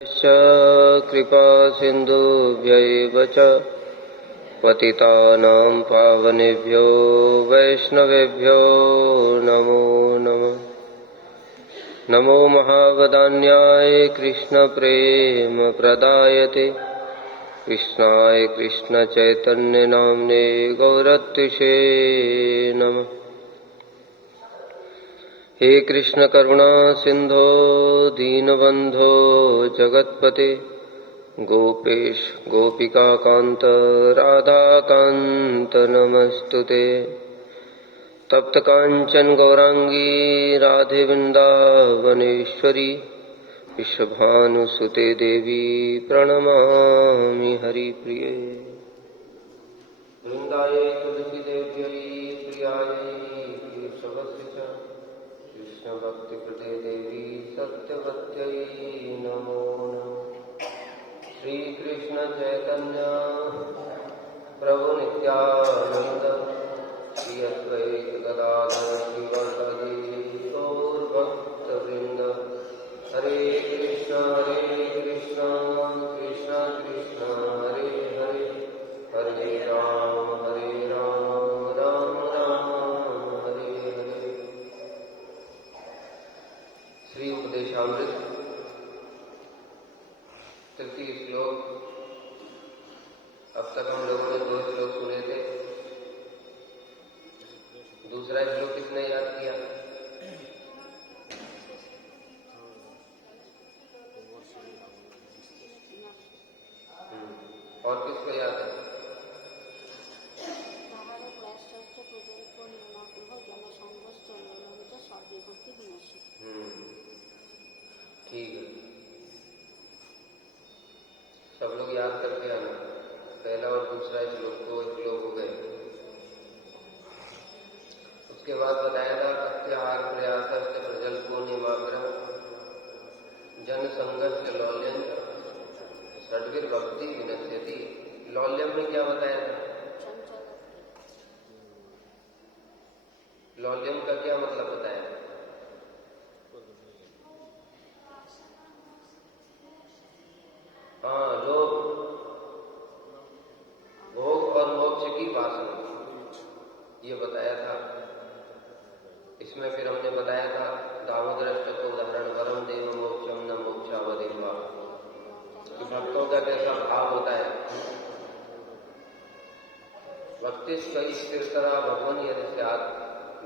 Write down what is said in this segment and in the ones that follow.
कृपा सिन्धुभ्यैव च पतितानां पावनेभ्यो वैष्णवेभ्यो नमो नमः। नमो महावदान्याय कृष्णप्रेमप्रदायते कृष्णाय कृष्णचैतन्यनाम्ने गौरत्विषे नमः। हे कृष्ण करुणा सिंधो दीनबंधो जगत्पते गोपेश गोपिका कांत राधा कांत नमस्तुते। तप्त कांचन गौरांगी राधे वृंदावनेश्वरी विश्वभानुसुते देवी प्रणमामि हरिप्रिये। वृंदाये तुलसी देव्यै प्रियायै केशवस्य च कृष्ण भक्ति प्रदे देवी सत्यवत्यै नमो नमः। श्री कृष्ण चैतन्य प्रभु नित्यानंद श्री अद्वैत गदाधर श्रीवासादि गौर भक्त वृंद। हरे कृष्ण कृष्ण कृष्ण हरे हरे हरे राम राम राम हरे हरे। श्री उपदेशामृत तृतीय श्लोक। अब तक हम लोगों ने 2 श्लोक सुने थे। दूसरा श्लोक किसने याद किया? और किसको याद है? ठीक है, सब लोग याद करके आना। पहला और दूसरा श्लोक 2 श्लोक हो गए। उसके बाद बताया था प्रत्याहार प्रयासस्य प्रजल्पो निमाग्रह जन संघर्ष लौल्यम षड्वीर भक्ति विनश्यति। लौल्यम में क्या बताया था? लौल्यम का क्या मतलब बताया? हाँ, लोभ, भोग और मोक्ष की वासना, ये बताया था। इसमें फिर हमने बताया था दामोदरष्ट को उदाहरण वरम देव मोक्षम न मोक्षावधिवा। भक्तों का कैसा भाव होता है। भक्ति कई स्थिरतरा भगवान यदि स्यात्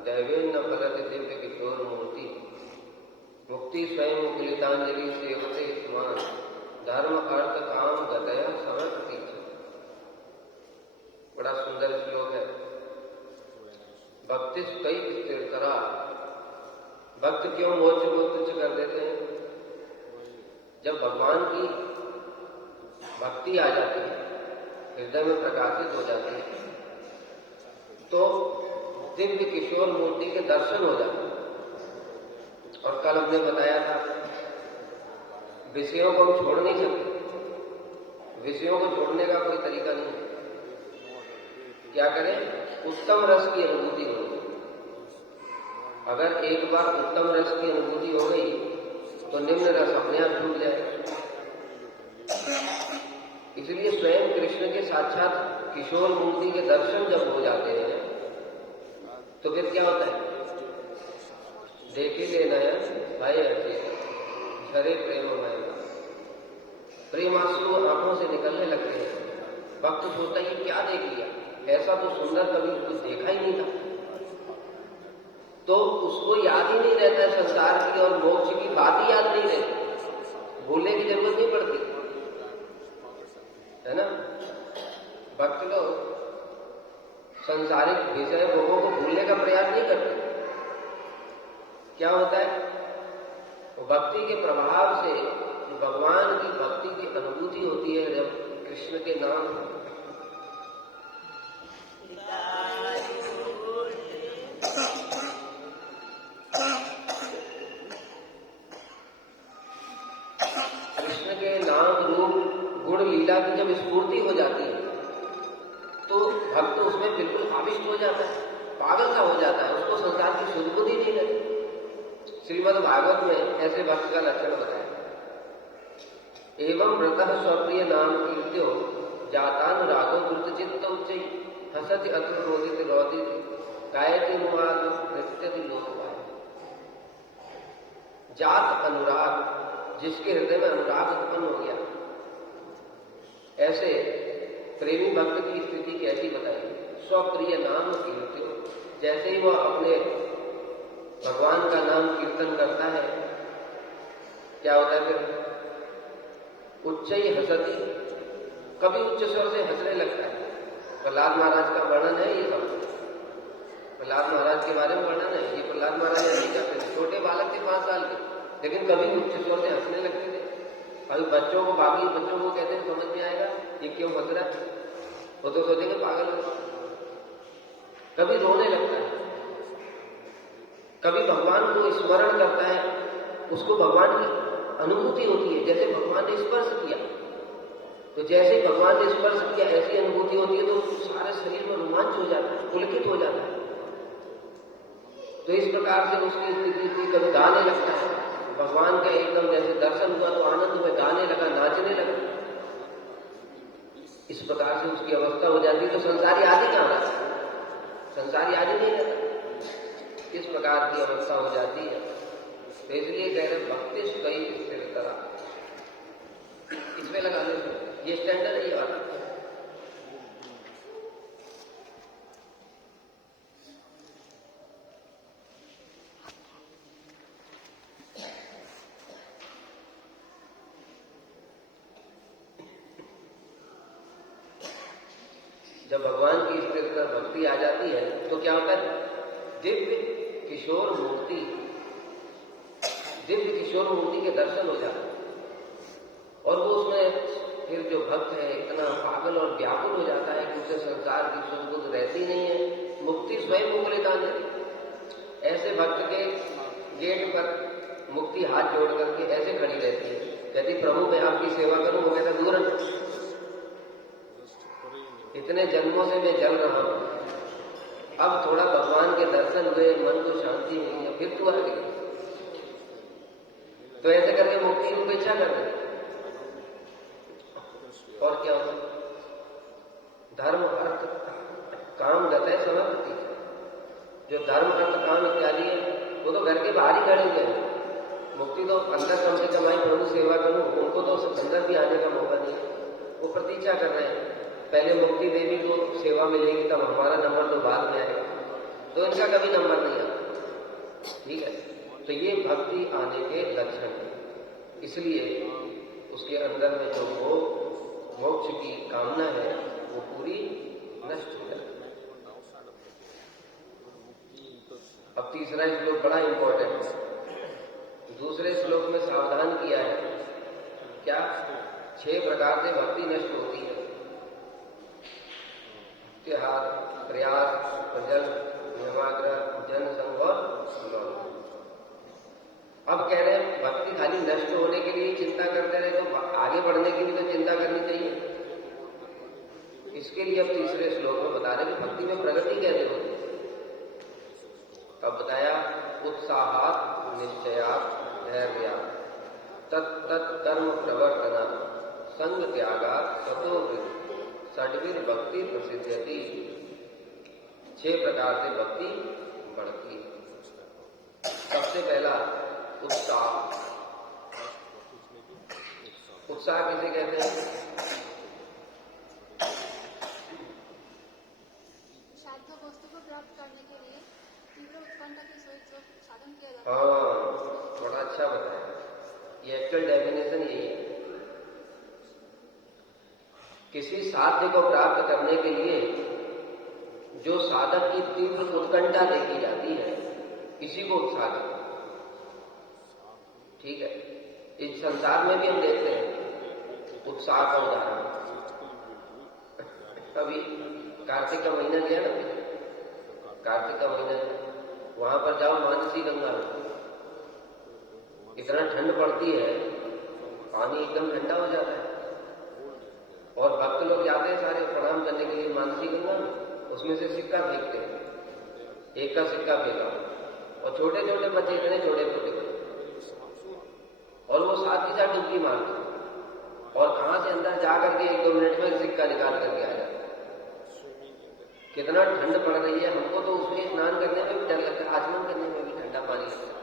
दैवेन न फलति दिव्य किशोर मूर्ति मुक्ति स्वयं कुलितांजलि सेवते स्मान धर्म अर्थ काम गतया समर्पति। बड़ा सुंदर श्लोक है। भक्ति कई स्थिरतरा। भक्त क्यों मोक्ष को तुच्छ कर देते हैं? जब भगवान की भक्ति आ जाती है, हृदय में प्रकाशित हो जाती है, तो दिव्य किशोर मूर्ति के दर्शन हो जाते हैं। और कल हमने बताया था विषयों को हम छोड़ नहीं सकते। विषयों को छोड़ने का कोई तरीका नहीं है। क्या करें? उत्तम रस की अनुभूति हो। अगर एक बार उत्तम रस की अनुभूति हो गई तो निम्न रस अपने आप छूट जाए। इसलिए स्वयं कृष्ण के साक्षात किशोर मूर्ति के दर्शन जब हो जाते हैं तो फिर क्या होता है? देखे ले नयन भाई अच्छे झरे प्रेममय, प्रेमाश्रु आंखों से निकलने लगते हैं। भक्त सोचता है क्या देख लिया, ऐसा तो सुंदर कभी कुछ देखा ही नहीं था। तो उसको याद ही नहीं रहता है संसार की और मोक्ष की बात ही याद नहीं रहती। भूलने की जरूरत नहीं पड़ती है ना। भक्त लोग संसारिक विषय भोगों को भूलने का प्रयास नहीं करते। क्या होता है? तो भक्ति के प्रभाव से भगवान की भक्ति की अनुभूति होती है। जब कृष्ण के नाम रूप गुण लीला की जब स्फूर्ति हो जाती है तो भक्त उसमें बिल्कुल आविष्ट हो जाता है, पागल सा हो जाता है। उसको संसार की सुध बुद्धि नहीं रहती। श्रीमद् भागवत में ऐसे भक्त का लक्षण बताया। एवं व्रतः स्वप्रिय नाम कीर्त्यो जातानुरागो वृतचित्त उच्चै हसति अत्र रोदित रोदित गायति अनुराग नृत्यति लोकवाय। जात अनुराग, जिसके हृदय में अनुराग उत्पन्न हो गया, ऐसे प्रेमी भक्त की स्थिति कैसी बताई। स्वप्रिय नाम कीर्त्यो, जैसे ही वह अपने भगवान का नाम कीर्तन करता है, क्या होता है फिर? उच्च ही हंसती, कभी उच्च स्वर से हंसने लगता है। प्रहलाद महाराज का वर्णन है ये सब, प्रहलाद महाराज के बारे में वर्णन है। ये प्रहलाद महाराज नहीं करते थे, छोटे बालक थे 5 साल के, लेकिन कभी उच्च स्वर से हंसने लगते थे। अभी बच्चों को, बाकी बच्चों को कहते हैं समझ में आएगा ये क्यों हंस रहा है, वो तो सोचेंगे पागल हो। कभी रोने लगता है, कभी भगवान को स्मरण करता है, उसको भगवान की अनुभूति होती है, जैसे भगवान ने स्पर्श किया। तो जैसे ही भगवान ने स्पर्श किया ऐसी अनुभूति होती है, तो सारे शरीर में रोमांच हो जाता है, पुलकित हो जाता है। तो इस प्रकार से उसकी स्थिति थी। कभी गाने लगता है, भगवान का एकदम जैसे दर्शन हुआ तो आनंद में गाने लगा, नाचने लगा। इस प्रकार से उसकी अवस्था हो जाती है। तो संसारी आदि कहां रहता है? संसारी आदि नहीं रहता। इस प्रकार की अवस्था हो जाती है। तो इसलिए कह रहे भक्ति कई स्थिर तरह, इसमें लगा लो, ये स्टैंडर्ड है ये वाला। जब भगवान की स्थिर भक्ति आ जाती है तो क्या होता है? दिव्य किशोर मूर्ति, दिव्य किशोर मूर्ति के दर्शन हो जाते हैं। और वो उसमें फिर जो भक्त है इतना पागल और व्याकुल हो जाता है कि उसे संसार की सुध बुध रहती नहीं है, मुक्ति स्वयं मुकुलिता नहीं। ऐसे भक्त के गेट पर मुक्ति हाथ जोड़ करके ऐसे खड़ी रहती है, यदि प्रभु मैं आपकी सेवा करूं, वो कहता दूर, इतने जन्मों से मैं जल रहा हूं, अब थोड़ा भगवान के दर्शन हुए, मन को शांति मिली है, फिर तू आ गई। तो ऐसे करके मुक्ति की उपेक्षा कर दे। और क्या होता? धर्म अर्थ काम गतय समर्पित। जो धर्म अर्थ काम इत्यादि है वो तो घर के बाहर ही खड़े हुए हैं। मुक्ति तो अंदर कम से कम आई, प्रभु सेवा करूं, उनको तो अंदर भी आने का मौका नहीं है। वो प्रतीक्षा कर रहे हैं, पहले मुक्ति देवी को सेवा मिलेगी तब हमारा नंबर तो बाद में आएगा। तो इनका कभी नंबर नहीं आता। ठीक है, तो ये भक्ति आने के लक्षण है। इसलिए उसके अंदर में जो मोक्ष की कामना है वो पूरी नष्ट हो जाती है। अब तीसरा श्लोक बड़ा इंपॉर्टेंट है। दूसरे श्लोक में सावधान किया है क्या? 6 प्रकार से भक्ति नष्ट होती है। त्याग, प्रयास, प्रजल, नियमाग्रह, जन संग और सुलभ। अब कह रहे हैं भक्ति खाली नष्ट होने के लिए चिंता करते रहे तो आगे बढ़ने की भी तो चिंता करनी चाहिए। इसके लिए अब तीसरे श्लोक में बता रहे कि भक्ति में प्रगति कैसे होती। अब बताया उत्साहात निश्चयात धैर्यात तत्त कर्म प्रवर्तना संग त्यागात सतो षड्वीर भक्ति प्रसिद्धति। 6 प्रकार से भक्ति बढ़ती है। सबसे पहला उत्साह। उत्साह किसे कहते हैं? साध्य वस्तु को प्राप्त करने के लिए तीव्र उत्कंठा के सहित जो साधन किया जाता है। हाँ, बड़ा अच्छा बताया। ये एक्चुअल डेफिनेशन यही है। किसी साध्य को प्राप्त करने के लिए जो साधक की तीव्र उत्कंठा देखी जाती है, इसी को उत्साह कहते हैं। ठीक है, इस संसार में भी हम देखते हैं उत्साह का उदाहरण। अभी कार्तिक का महीना गया ना, कार्तिक का महीना, वहां पर जाओ मानसी गंगा में, इतना ठंड पड़ती है, पानी एकदम ठंडा हो जाता है। और भक्त लोग जाते हैं सारे प्रणाम करने के लिए मानसी गंगा में, उसमें से सिक्का फेंकते हैं, एक का सिक्का फेंका, और छोटे छोटे बच्चे, इतने छोटे छोटे, और वो साथ ही साथ डुबकी मारते। याद करके आ जाता है। कितना ठंड पड़ रही है, हमको तो उसमें स्नान करने में भी डर लगता है, आचमन करने में भी ठंडा पानी लगता है,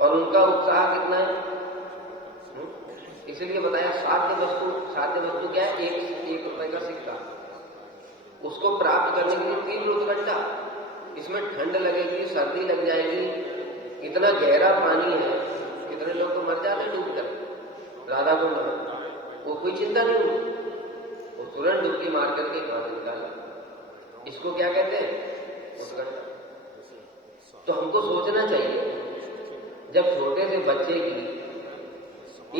और उनका उत्साह कितना है। इसलिए बताया साध्य वस्तु क्या है? एक रुपए का सिक्का, उसको प्राप्त करने के लिए तीव्र उत्कंठा। इसमें ठंड लगेगी, सर्दी लग जाएगी, इतना गहरा पानी है, कितने लोग तो मर जाते डूब कर राधा कुंड में, वो कोई चिंता नहीं हुई, वो तुरंत डुबकी मार करके वहां से निकाला। इसको क्या कहते हैं? उत्कंठा। तो हमको सोचना चाहिए, जब छोटे से बच्चे की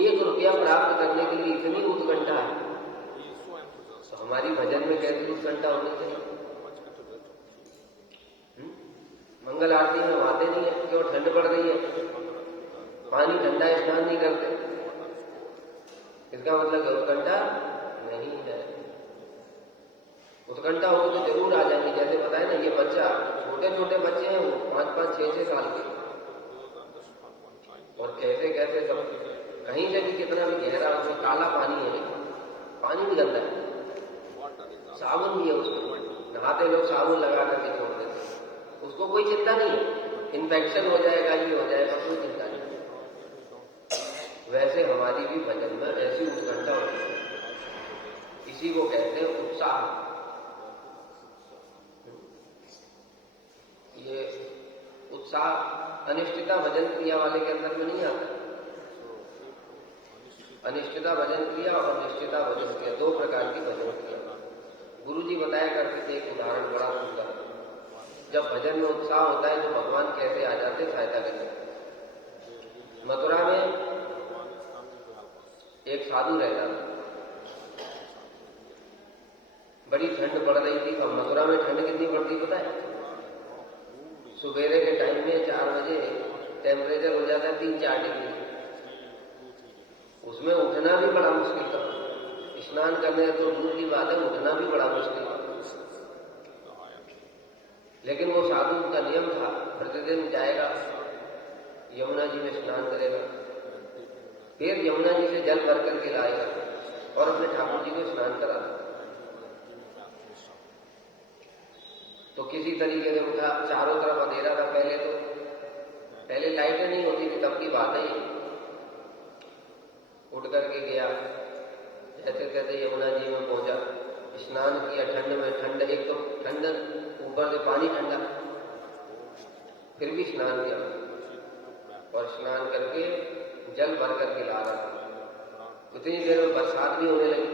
1 रुपया प्राप्त करने के लिए इतनी उत्कंठा है, तो हमारी भजन में कैसी उत्कंठा होनी चाहिए? मंगल आरती में हम आते नहीं है, क्यों? ठंड पड़ रही है, पानी ठंडा, स्नान नहीं करते। इसका मतलब उत्कंठा नहीं है। उत्कंठा हो तो जरूर आ जाएंगे। जैसे बताए ना, ये बच्चा, छोटे छोटे बच्चे हैं, वो 5-5, 6-6 साल के, और कैसे कैसे सब, कहीं से भी कितना भी गहरा, उसमें काला पानी है, पानी भी गंदा है, साबुन भी है उसमें, नहाते लोग साबुन लगा करके छोड़ देते, उसको कोई चिंता नहीं है, इन्फेक्शन हो जाएगा, ये हो जाएगा, कोई चिंता नहीं। वैसे हमारी भी भजन में ऐसी उत्कंठा होती है, इसी को कहते हैं उत्साह। ये उत्साह अनिश्चिता भजन क्रिया वाले के अंदर में नहीं आता। अनिश्चिता भजन क्रिया और निश्चिता भजन क्रिया, 2 प्रकार की भजन क्रिया। गुरु जी बताया करते थे एक उदाहरण बड़ा सुंदर, जब भजन में उत्साह होता है तो भगवान कैसे आ जाते सहायता करने। मथुरा में एक साधु रहता था, बड़ी ठंड पड़ रही थी। अब मथुरा में ठंड कितनी पड़ती पता है? सुबेरे के टाइम में 4 बजे टेम्परेचर हो जाता है 3-4 डिग्री, उसमें उठना भी बड़ा मुश्किल था। स्नान करने तो दूर की बात है, उठना भी बड़ा मुश्किल था। लेकिन वो साधु का नियम था, प्रतिदिन जाएगा, यमुना जी में स्नान करेगा, फिर यमुना जी से जल भर करके लाएगा और अपने ठाकुर जी को स्नान कराता। तो किसी तरीके से उठा, चारों तरफ अंधेरा था, पहले लाइटें नहीं होती थी, तब की बात है। उठ करके गया, जैसे कहते यमुना जी में पहुंचा, स्नान किया, ठंड में ठंड, एक तो ठंड, ऊपर से पानी ठंडा, फिर भी स्नान किया, और स्नान करके जल भर करके ला रहा था। उतनी देर में बरसात भी होने लगी,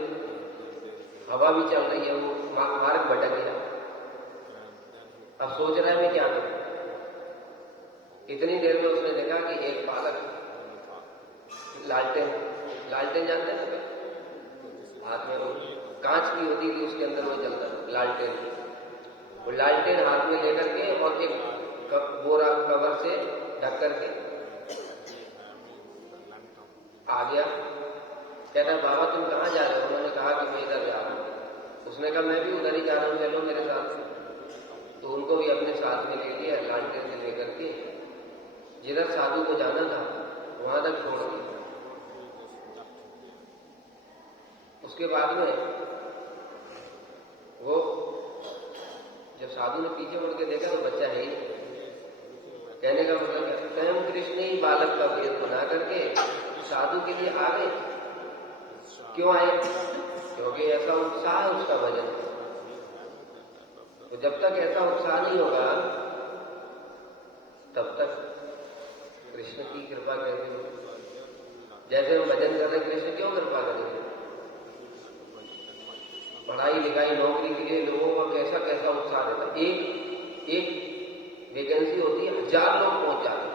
हवा भी चल रही है, वो मार्ग भटक गया। अब सोच रहा है मैं क्या करूं। इतनी देर में उसने देखा कि एक बालक लालटेन जानते हैं ना, हाथ में वो कांच की होती थी, उसके अंदर वो जलता लालटेन, वो लालटेन हाथ में लेकर के और एक बोरा कवर से ढक करके आ गया। कहता बाबा तुम कहाँ जा रहे हो? उन्होंने कहा कि मैं इधर जा रहा हूँ। उसने कहा मैं भी उधर ही जा रहा हूँ, चलो मेरे साथ। तो उनको भी अपने साथ में ले लिया, लालटेन से लेकर के जिधर साधु को जाना था वहां तक छोड़ दिया। उसके बाद में वो जब साधु ने पीछे मुड़ के देखा तो बच्चा है ही। कहने का मतलब स्वयं कृष्ण ही बालक का वेद बना करके साधु के लिए आ गए। क्यों आए? क्योंकि ऐसा उत्साह है उसका भजन। तो जब तक ऐसा उत्साह नहीं होगा तब तक कृष्ण की कृपा कैसे होगी? जैसे हम भजन कर रहे, कृष्ण क्यों कृपा करेंगे? पढ़ाई लिखाई नौकरी के लिए लोगों का कैसा कैसा उत्साह रहता है। एक वैकेंसी होती है, 1000 लोग पहुंच जाते हैं,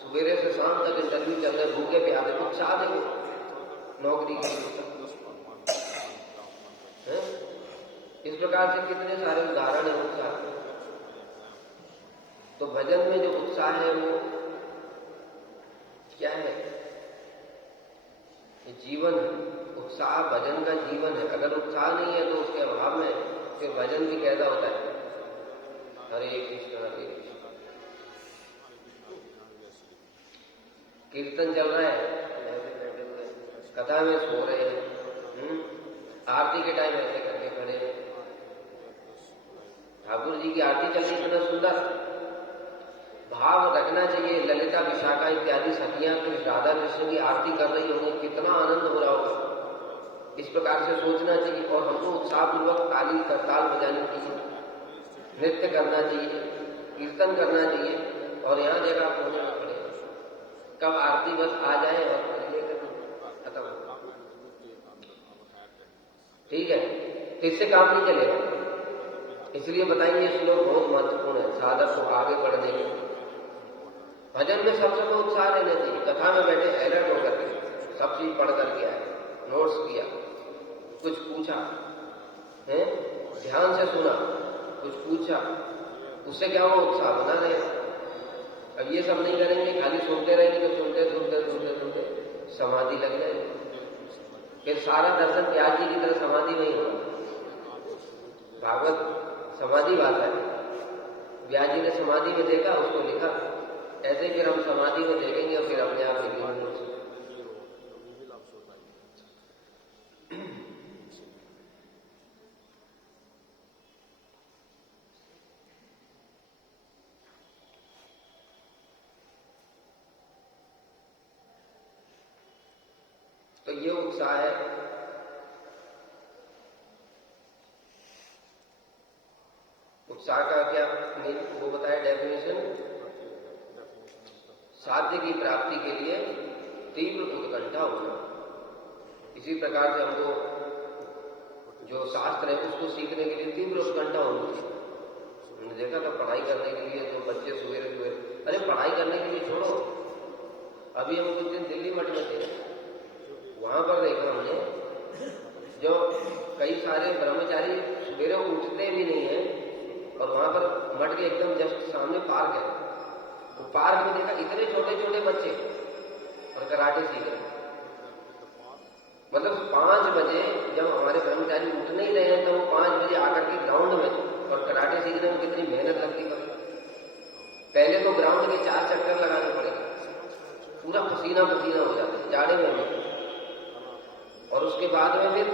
सुबह से शाम तक इंटरव्यू चल रहे, भूखे प्यासे, उत्साह देखो नौकरी के लिए। इस प्रकार से कितने सारे उदाहरण है उत्साह। तो भजन में जो उत्साह है वो क्या है? ये जीवन है। उत्साह भजन का जीवन है। अगर उत्साह नहीं है तो उसके अभाव में फिर भजन भी कैसा होता है? हरे कृष्ण हरे कृष्ण। कीर्तन चल रहा है, कथा में सो रहे हैं, आरती के टाइम ऐसे करके खड़े हैं। ठाकुर जी की आरती चल रही, इतना सुंदर भाव रखना चाहिए। ललिता विशाखा इत्यादि सखियां राधा कृष्ण की आरती कर रही होंगी, कितना आनंद हो रहा होगा, इस प्रकार से सोचना चाहिए। और हमको उत्साहपूर्वक ताली करताल बजानी चाहिए, नृत्य करना चाहिए, कीर्तन करना चाहिए। और यहाँ जगह होने में पड़े कब आरती बस आ जाए और खत्म, ठीक है, तो इससे काम नहीं चलेगा। इसलिए बताएंगे ये श्लोक बहुत महत्वपूर्ण है साधक को आगे बढ़ने के लिए। भजन में सब समय उत्साह रहना चाहिए। कथा में बैठे अलर्ट होकर के सब चीज पढ़ करके आए, नोट्स किया, कुछ पूछा है, ध्यान से सुना, कुछ पूछा, उससे क्या हुआ, उत्साह बना रहेगा। अब ये सब नहीं करेंगे, खाली सुनते रहेंगे तो सुनते सुनते सुनते सुनते समाधि लग जाएगी। फिर सारा दर्शन प्याज जी की तरह समाधि नहीं होगा। भागवत समाधि बात है, व्यास जी ने समाधि में देखा, उसको लिखा। ऐसे फिर हम समाधि में देखेंगे और फिर अपने आप लिखेंगे। तो ये उत्साह है। उत्साह का क्या वो बताया डेफिनेशन, साध्य की प्राप्ति के लिए तीव्र उत्कंठा होना। इसी प्रकार से हमको जो शास्त्र है उसको सीखने के लिए तीव्र उत्कंठा होनी चाहिए। हमने देखा था पढ़ाई करने के लिए जो बच्चे सवेरे सवेरे, अरे पढ़ाई करने के लिए छोड़ो, अभी हम कुछ दिन दिल्ली मठ में थे, वहां पर देखा हमने जो कई सारे ब्रह्मचारी सवेरे उठते भी नहीं है, और वहां पर मठ के एकदम जस्ट सामने पार्क है, तो पार्क में देखा इतने छोटे छोटे बच्चे और कराटे सीख रहे। मतलब 5 बजे जब हमारे कर्मचारी उठ नहीं रहे हैं तो वो 5 बजे आकर के ग्राउंड में और कराटे सीखने में कितनी मेहनत लगती है। पहले तो ग्राउंड के 4 चक्कर लगाने पड़ेंगे, पूरा पसीना पसीना हो जाता है जाड़े में भी, और उसके बाद में फिर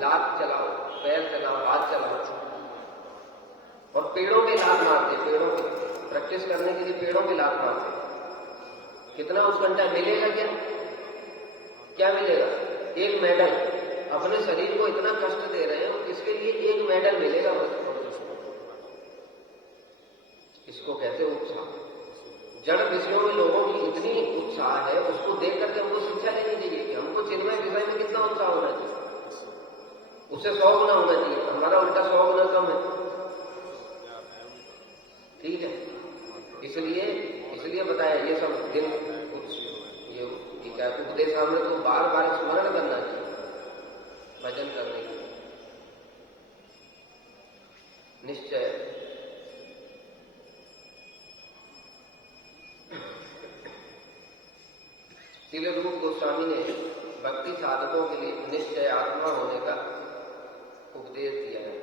लात चलाओ, पैर चलाओ, हाथ चलाओ, और पेड़ों पे लात मारते, पेड़ों पे प्रैक्टिस करने के लिए पेड़ों पे लात मारते। कितना उत्कंठा मिलेगा, क्या क्या मिलेगा? एक मेडल। अपने शरीर को इतना कष्ट दे रहे हैं, इसके लिए एक मेडल मिलेगा बस। इसको कहते उत्साह। जड़ विषयों में लोगों की इतनी उत्साह है, उसको देख करके हमको शिक्षा लेनी चाहिए कि हमको चिन्मय विषय में कितना उत्साह होना चाहिए, उससे 100 गुना होना चाहिए। हमारा उल्टा 100 गुना कम है, ठीक है। इसलिए बताया ये सब दिन ये क्या उपदेश हमने तो बार बार स्मरण करना चाहिए भजन करने के लिए। निश्चय श्रील रूप गोस्वामी ने भक्ति साधकों के लिए निश्चय आत्मा होने का उपदेश दिया है।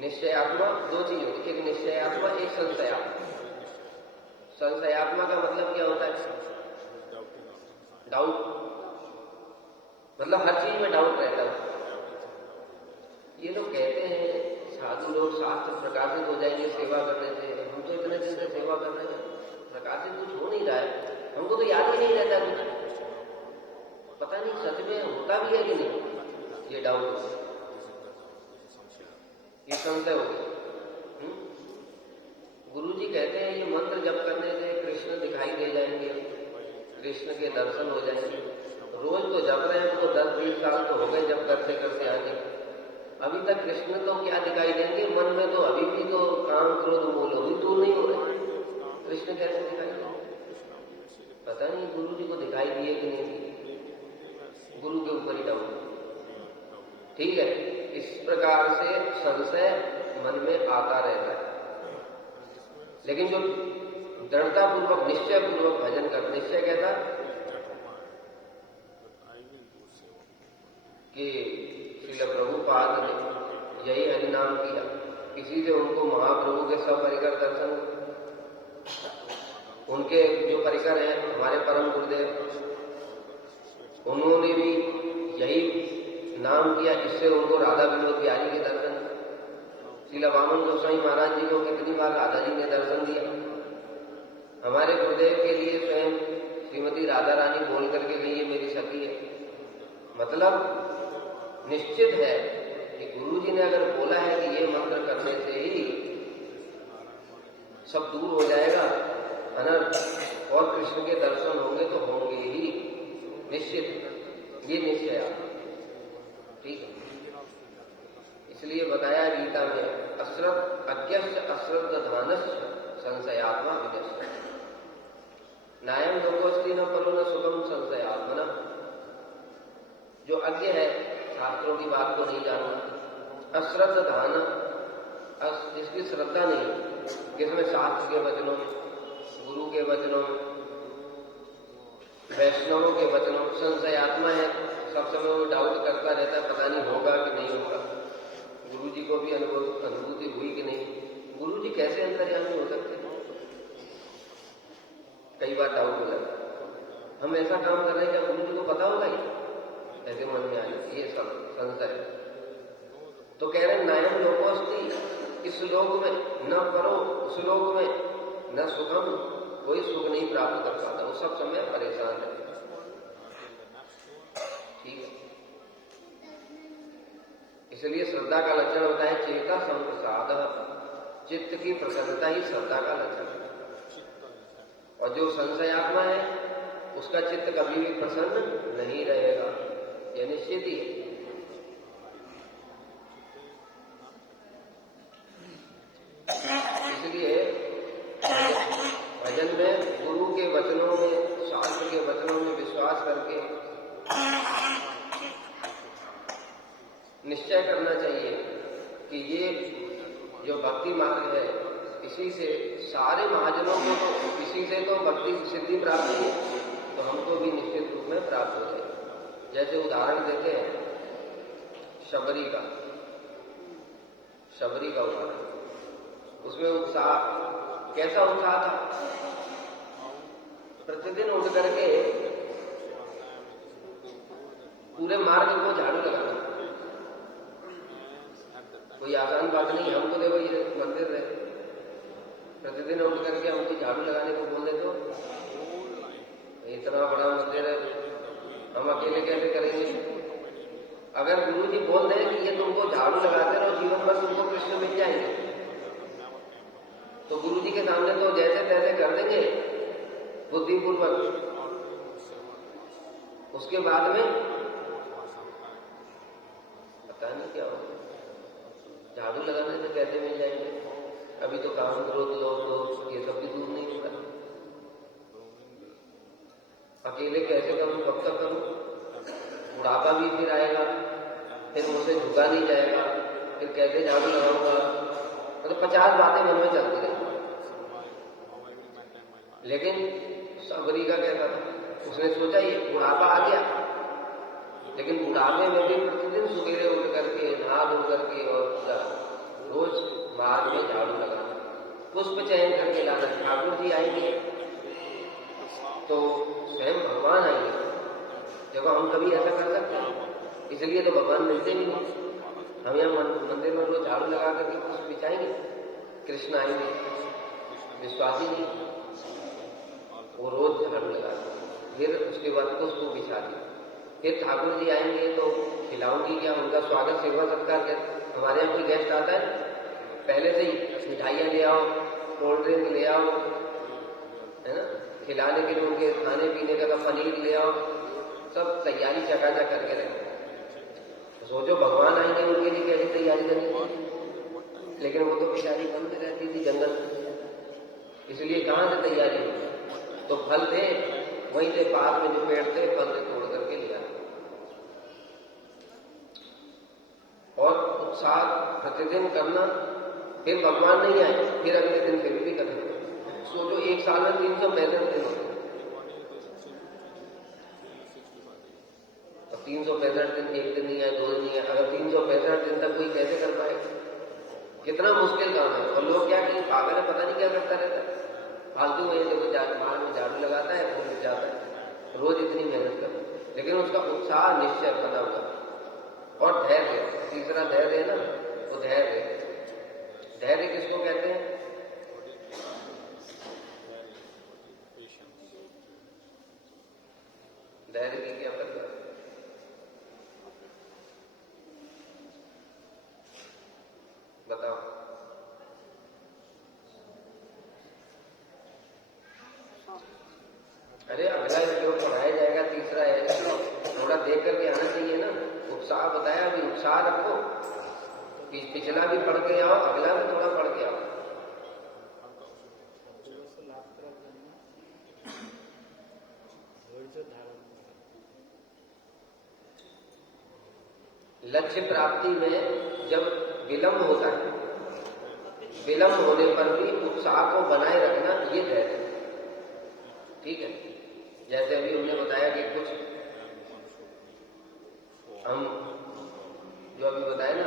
निश्चय आत्मा 2 चीज होती है, एक निश्चय आत्मा, एक संशय आत्मा। संशय आत्मा का मतलब क्या होता है? डाउट, मतलब हर चीज में डाउट रहता है। ये लोग कहते हैं साधु लोग शास्त्र प्रकाशित हो जाएंगे सेवा करने से, हम तो इतने दिन से सेवा कर रहे हैं, प्रकाशित कुछ हो नहीं रहा है, हमको तो याद ही नहीं रहता कुछ, पता नहीं सच में होता भी है कि नहीं। ये डाउट, ये संशय हो गया। गुरु जी कहते हैं ये मंत्र जप करने से कृष्ण दिखाई दे जाएंगे, कृष्ण के दर्शन हो जाएंगे। रोज तो जप रहे हैं, तो 10-20 साल तो हो गए जब करते करते आने, अभी तक कृष्ण तो क्या दिखाई देंगे, मन में तो अभी भी तो काम क्रोध मूल भी दूर नहीं हो रहे, कृष्ण कैसे दिखाई देंगे? पता नहीं गुरु जी को दिखाई दिए कि नहीं, गुरु के ऊपर ही डाउट, ठीक है। इस प्रकार से संशय मन में आता रहता है। लेकिन जो दृढ़ता पूर्वक निश्चय पूर्वक भजन कर, निश्चय कहता कि श्रील प्रभुपाद ने यही हरिनाम किया, इसी से उनको महाप्रभु के सब परिकर दर्शन, उनके जो परिकर हैं हमारे परम गुरुदेव, उन्होंने भी यही नाम किया, इससे उनको राधा विनोद बिहारी के दर्शन। श्रीला वामन गोसाई महाराज जी को कितनी बार राधा जी ने दर्शन दिया। हमारे गुरुदेव के लिए स्वयं श्रीमती राधा रानी बोल करके गई है मेरी सखी है। मतलब निश्चित है कि गुरु जी ने अगर बोला है कि ये मंत्र करने से ही सब दूर हो जाएगा, अनर्थ और कृष्ण के दर्शन होंगे तो होंगे ही, निश्चित, ये निश्चय है। ठीक है, इसलिए बताया गीता में अज्ञस्य अश्रद्धानस्य संशयात्मा विनश्य नायम लोकोस्ति न परो न सुखम संशयात्मना। जो अज्ञ है, शास्त्रों की बात को नहीं जानता, अश्रद्धान, जिसकी श्रद्धा नहीं, जिसमें शास्त्र के वचनों में, गुरु के वचनों में, वैष्णवों के वचनों, संशयात्मा है, सब समय वो डाउट करता रहता है, पता नहीं होगा कि नहीं होगा, गुरु जी को भी अनुभूति हुई कि नहीं, गुरु जी कैसे अंतर्यामी हो सकते हैं। कई बार डाउट हो जाता है, हम ऐसा काम कर रहे हैं, क्या गुरु जी को पता होगा ये, ऐसे मन में आए, ये सब संशय। तो कह रहे नायम लोकोस्ति, इस लोक में न करो, उस लोक में न सुखम, कोई सुख नहीं प्राप्त कर पाता, वो सब समय परेशान रहते। ठीक है, इसलिए श्रद्धा का लक्षण होता है चेता संप्रसाद, चित्त की प्रसन्नता ही श्रद्धा का लक्षण है। और जो संशयात्मा है उसका चित्त कभी भी प्रसन्न नहीं रहेगा, यह निश्चित ही है। इसलिए भजन में गुरु के वचनों में, शास्त्र के वचनों में विश्वास करके निश्चय करना चाहिए कि ये जो भक्ति मार्ग है, इसी से सारे महाजनों को, तो इसी से तो भक्ति सिद्धि प्राप्त हुई, तो हमको भी निश्चित रूप में प्राप्त हो जाए। जैसे उदाहरण देते हैं शबरी का उदाहरण, उसमें उत्साह, कैसा उत्साह था, प्रतिदिन उठ करके पूरे मार्ग को झाड़ू लगाना। कोई आसान बात नहीं, हमको देखो ये मंदिर है, प्रतिदिन उठ करके हमको झाड़ू लगाने को बोल दे तो इतना बड़ा मंदिर है, हम अकेले कैसे करेंगे। अगर गुरु जी बोल दें कि ये तुमको झाड़ू लगाते रहो, जीवन भर तुमको कृष्ण मिल जाएंगे, तो गुरु जी के सामने तो जैसे तैसे कर देंगे बुद्धिपूर्वक। उसके बाद में पता नहीं क्या होगा, झाड़ू लगाने से कैसे मिल जाएंगे। अभी तो काम क्रोध लोभ ये सब भी दूर नहीं होगा। अकेले कैसे करूं, कब तक करूं, बुढ़ापा भी फिर आएगा, फिर मुझसे झुका नहीं जाएगा, फिर कैसे झाड़ू लगाऊंगा, मतलब 50 बातें मन में चलती रही। लेकिन सबरी का कैसा था, उसने सोचा ये बुढ़ापा आ गया, लेकिन बुढ़ापे में भी प्रतिदिन सुबेरे उठ करके नहा धो करके और रोज मार्ग में झाड़ू लगाना, पुष्प चयन करके लाना। ठाकुर जी आएंगे तो स्वयं भगवान आएंगे, जब हम कभी ऐसा कर सकते हैं, इसलिए तो भगवान मिलते नहीं। हम यहाँ मंदिर में रोज झाड़ू लगा करके पुष्प बिछाएंगे, कृष्ण आएंगे, विश्वास ही नहीं, वो रोज झाड़ू लगा, फिर उसके बाद पुष्प बिछा दिया, फिर ठाकुर जी आएंगे तो खिलाऊंगी क्या, उनका स्वागत सेवा सत्कार क्या। हमारे यहाँ कोई गेस्ट आता है, पहले से ही मिठाइयाँ ले आओ, कोल्ड ड्रिंक ले आओ, है ना, खिलाने के लिए उनके खाने पीने का पनीर ले आओ, सब तैयारी चकाचक करके रखें। सोचो भगवान आएंगे, उनके लिए कैसी तैयारी करनी चाहिए, लेकिन वो तो बेचारी बंद रहती थी जंगल, इसलिए कहाँ से तैयारी हो। तो फल थे, वहीं से पास में जो पेड़ थे फल से तोड़ करके लिया, और उत्साह प्रतिदिन करना। फिर भगवान नहीं आए, फिर अगले दिन फिर भी करना। सोचो एक साल में 365 दिन होते, तो 365 दिन एक दिन नहीं आए, 2 दिन नहीं आए, अगर 365 दिन तक कोई कैसे कर पाएगा, कितना मुश्किल काम है। और लोग क्या कि पागल है, पता नहीं क्या करता रहता है, फालतू में मार्ग में झाड़ू लगाता है, फूल जाता है, रोज इतनी मेहनत कर, लेकिन उसका उत्साह निश्चय बना हुआ। और धैर्य, तीसरा धैर्य है ना, तो धैर्य, धैर्य किसको कहते हैं? धैर्य की क्या पता? बताओ। अरे अगला जो पढ़ाया जाएगा तीसरा है, थोड़ा देख करके आना चाहिए ना। उत्साह बताया, अभी उत्साह रखो, पिछला भी पढ़ के आओ, अगला भी थोड़ा पढ़ के आओ। लक्ष्य प्राप्ति में जब विलंब होता है, विलंब होने पर भी उत्साह को बनाए रखना, ये धैर्य, ठीक है। जैसे अभी हमने बताया कि कुछ हम जो अभी बताया ना,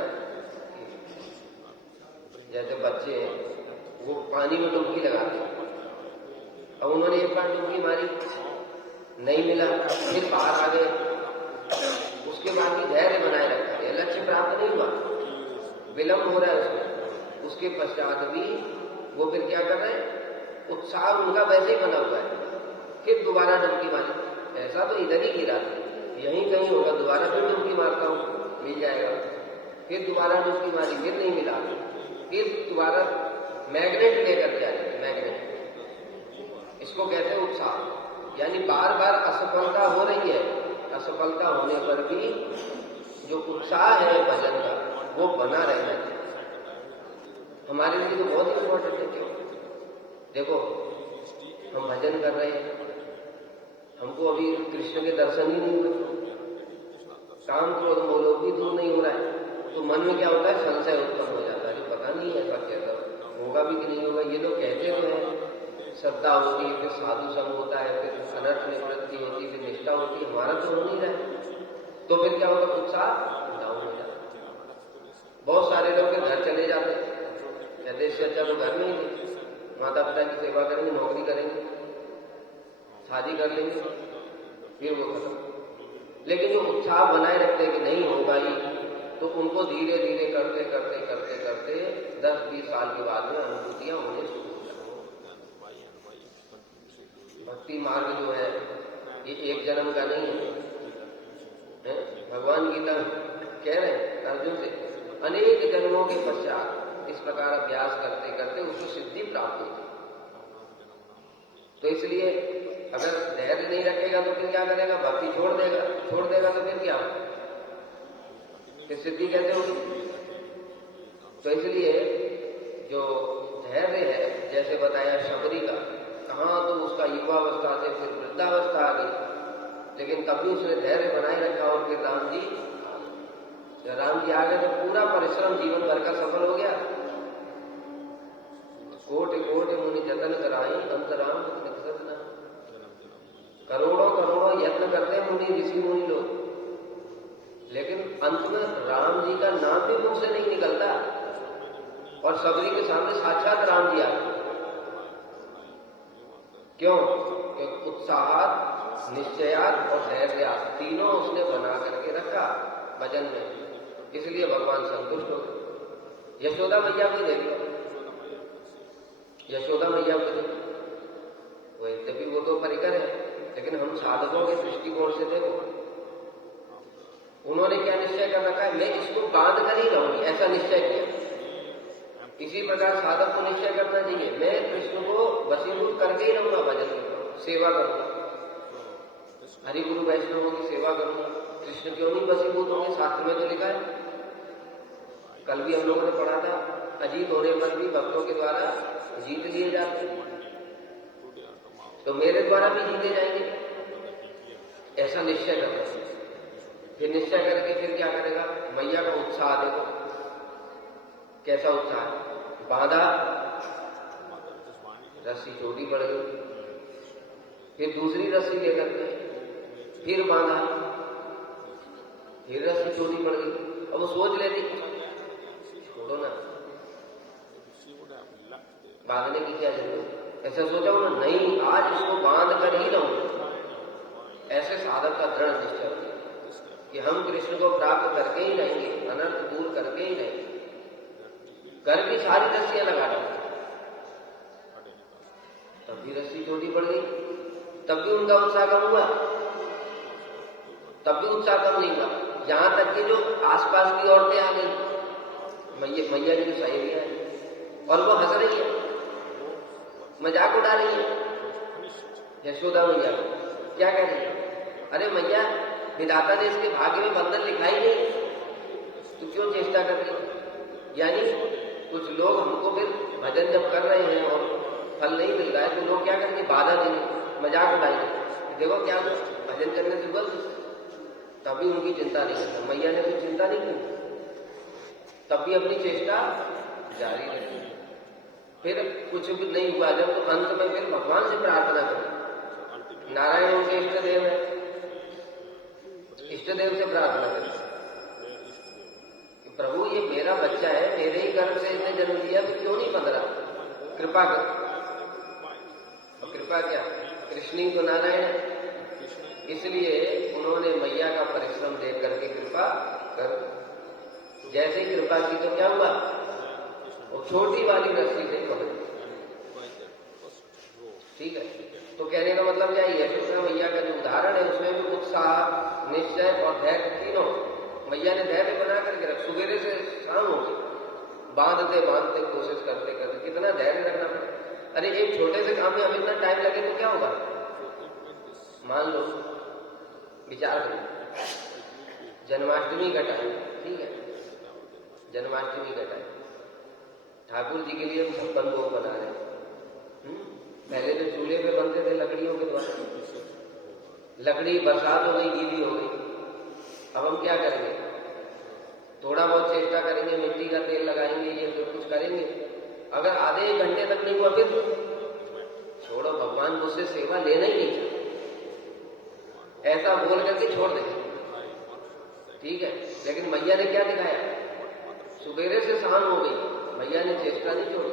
जैसे बच्चे वो पानी में डुबकी लगाते हैं, अब उन्होंने एक बार डुबकी मारी, नहीं मिला, फिर बाहर आ गए, उसके बाद भी धैर्य बनाए रखा है, लक्ष्य प्राप्त नहीं हुआ, विलंब हो रहा है उसमें, उसके पश्चात भी वो फिर क्या कर रहे हैं, उत्साह उनका वैसे ही बना हुआ है, फिर दोबारा डुबकी मारी। ऐसा तो इधर ही गिरा, यहीं कहीं होगा, दोबारा फिर डुबकी मारता हूं, मिल जाएगा, फिर दोबारा डुबकी मारी, फिर नहीं मिला, फिर दोबारा मैग्नेट लेकर के आए, मैग्नेट, इसको कहते हैं उत्साह। यानी बार बार असफलता हो रही है, असफलता होने पर भी जो उत्साह है भजन का, वो बना रहना चाहिए। हमारे लिए तो बहुत इंपॉर्टेंट है। क्यों? देखो, हम भजन कर रहे हैं, हमको अभी कृष्ण के दर्शन ही नहीं हुए, काम क्रोध मोह भी दूर नहीं हो रहा है, तो मन में क्या होता है, संशय उत्पन्न हो जाता है, पता नहीं ऐसा कैसा होगा भी कि नहीं होगा। ये लोग कहते हुए हैं, श्रद्धा होती है, फिर साधु संग होता है, फिर अनर्थ निवृत्ति होती है, फिर निष्ठा होती है, हमारा तो हो नहीं रहा है, तो फिर क्या होता है, उत्साह डाउन हो जाता है। बहुत सारे लोग फिर घर चले जाते हैं, कहते इससे अच्छा तो घर में ही माता पिता की सेवा करेंगे, नौकरी करेंगे, शादी कर लेंगे, फिर वो खत्म। लेकिन जो उत्साह बनाए रखते कि नहीं होगा ही, तो उनको धीरे धीरे करते करते करते करते 10-20 साल के बाद में अनुभूतियां होने शुरू हो जाती हैं। भक्ति मार्ग जो है ये एक जन्म का नहीं है। भगवान गीता कह रहे हैं अर्जुन से, अनेक जन्मों के पश्चात इस प्रकार अभ्यास करते करते उसको सिद्धि प्राप्त होती। तो इसलिए अगर धैर्य नहीं रखेगा तो फिर क्या करेगा, भक्ति छोड़ देगा तो फिर क्या होगा, फिर सिद्धि कैसे होगी। तो इसलिए जो धैर्य है, जैसे बताया शबरी का, कहाँ तो उसका युवावस्था से फिर वृद्धावस्था आ गई, लेकिन तब भी उसने धैर्य बनाए रखा, और फिर राम जी आ गए तो पूरा परिश्रम जीवन भर का सफल हो गया। कोटि कोटि मुनि जतन कराई, अंतराम सतना, करोड़ों करोड़ों यत्न करते हैं मुनि, ऋषि मुनि लोग, लेकिन अंत में राम जी का नाम भी मुंह से नहीं निकलता, और सबरी के सामने साक्षात राम जी आते। क्यों? क्योंकि उत्साहात, निश्चयात और धैर्यात तीनों उसने बना करके रखा भजन में, इसलिए भगवान संतुष्ट हो गए। यशोदा मैया को देख लो, यशोदा मैया को देखो, वो यद्यपि वो तो परिकर है, लेकिन हम साधकों के दृष्टिकोण से देखो, उन्होंने क्या निश्चय कर रखा है, मैं इसको बांध कर ही रहूंगी, ऐसा निश्चय किया। इसी प्रकार साधक को निश्चय करना चाहिए, मैं कृष्ण को वशीभूत करके ही रहूंगा, भजन करूंगा, सेवा करूंगा, हरि गुरु वैष्णवों की सेवा करूंगा। कृष्ण क्यों नहीं वशीभूत होंगे, शास्त्र में तो लिखा है। कल भी हम लोगों ने पढ़ा था, अजीत होने पर भी भक्तों के द्वारा जीत लिए जाते हैं, तो मेरे द्वारा भी जीते जाएंगे, ऐसा निश्चय करना। फिर निश्चय करके फिर क्या करेगा, मैया का उत्साह देखो कैसा उत्साह है, बांधा, रस्सी छोटी पड़ गई, फिर दूसरी रस्सी लेकर के फिर बांधा, फिर रस्सी छोटी पड़ गई। अब वो सोच लेती, छोड़ो ना, बांधने की क्या जरूरत, ऐसा सोचा हो ना, नहीं आज इसको बांध कर ही रहूंगा। ऐसे साधक का दृढ़ निश्चय कि हम कृष्ण को प्राप्त करके ही रहेंगे, अनर्थ दूर करके ही रहेंगे। घर की सारी रस्सियां लगा डाली, तब भी रस्सी छोटी पड़ गई, तब भी उनका उत्साह कम हुआ, तब भी उत्साह कम नहीं हुआ। यहां तक कि जो आसपास की औरतें आ गई, मैया की जो सहेलियां हैं, और वो हंस रही है, मजाक उड़ा रही है यशोदा मैया को। क्या कह रही है? अरे मैया, विधाता ने इसके भाग्य में बंधन लिखा ही नहीं, तू क्यों चेष्टा कर रही है? यानी कुछ लोग हमको फिर भजन जब कर रहे हैं और फल नहीं मिल रहा है तो लोग क्या करेंगे? बाधा देंगे, मजाक उड़ाएंगे। देखो क्या भजन करने से बल, तभी उनकी चिंता नहीं करता। मैया ने तो चिंता नहीं की, तब भी अपनी चेष्टा जारी रखी। फिर कुछ भी नहीं हुआ जब, तो अंत में फिर भगवान से प्रार्थना करें। नारायण उनके इष्ट देव है, इष्ट देव से प्रार्थना करें कि प्रभु ये मेरा बच्चा है, मेरे ही गर्भ से इसने जन्म लिया, तो क्यों नहीं बंध रहा? कृपा कर। और कृपा क्या? कृष्ण ही तो नारायण है। इसलिए उन्होंने मैया का परिश्रम देख करके कृपा कर, जैसे ही कृपा की तो क्या हुआ? वो छोटी वाली रस्सी से पकड़। ठीक है, तो कहने का मतलब क्या है? यशोदा मैया का जो उदाहरण है उसमें भी उत्साह, निश्चय और धैर्य तीनों मैया ने धैर्य बना करके रख। सुबेरे से शाम हो गई, बांधते बांधते कोशिश करते करते कितना धैर्य रखना पड़े। अरे एक छोटे से काम में हमें इतना टाइम लगे तो क्या होगा? मान लो, विचार करें, जन्माष्टमी का टाइम, ठीक है, जन्माष्टमी का टाइम, ठाकुर जी के लिए हम 56 भोग बना रहे हैं। पहले तो चूल्हे पे बनते थे लकड़ियों के द्वारा, लकड़ी बरसात हो गई, गीली हो गई, अब हम क्या करेंगे? थोड़ा बहुत चेष्टा करेंगे, मिट्टी का तेल लगाएंगे, ये सब कुछ करेंगे। अगर आधे एक घंटे तक नहीं हुआ फिर छोड़ो, भगवान मुझसे सेवा लेना ही नहीं, ऐसा बोल करके छोड़ देंगे। ठीक है, लेकिन मैया ने क्या दिखाया? सुबेरे से शाम हो गई, मैया ने चेष्टा नहीं छोड़ी।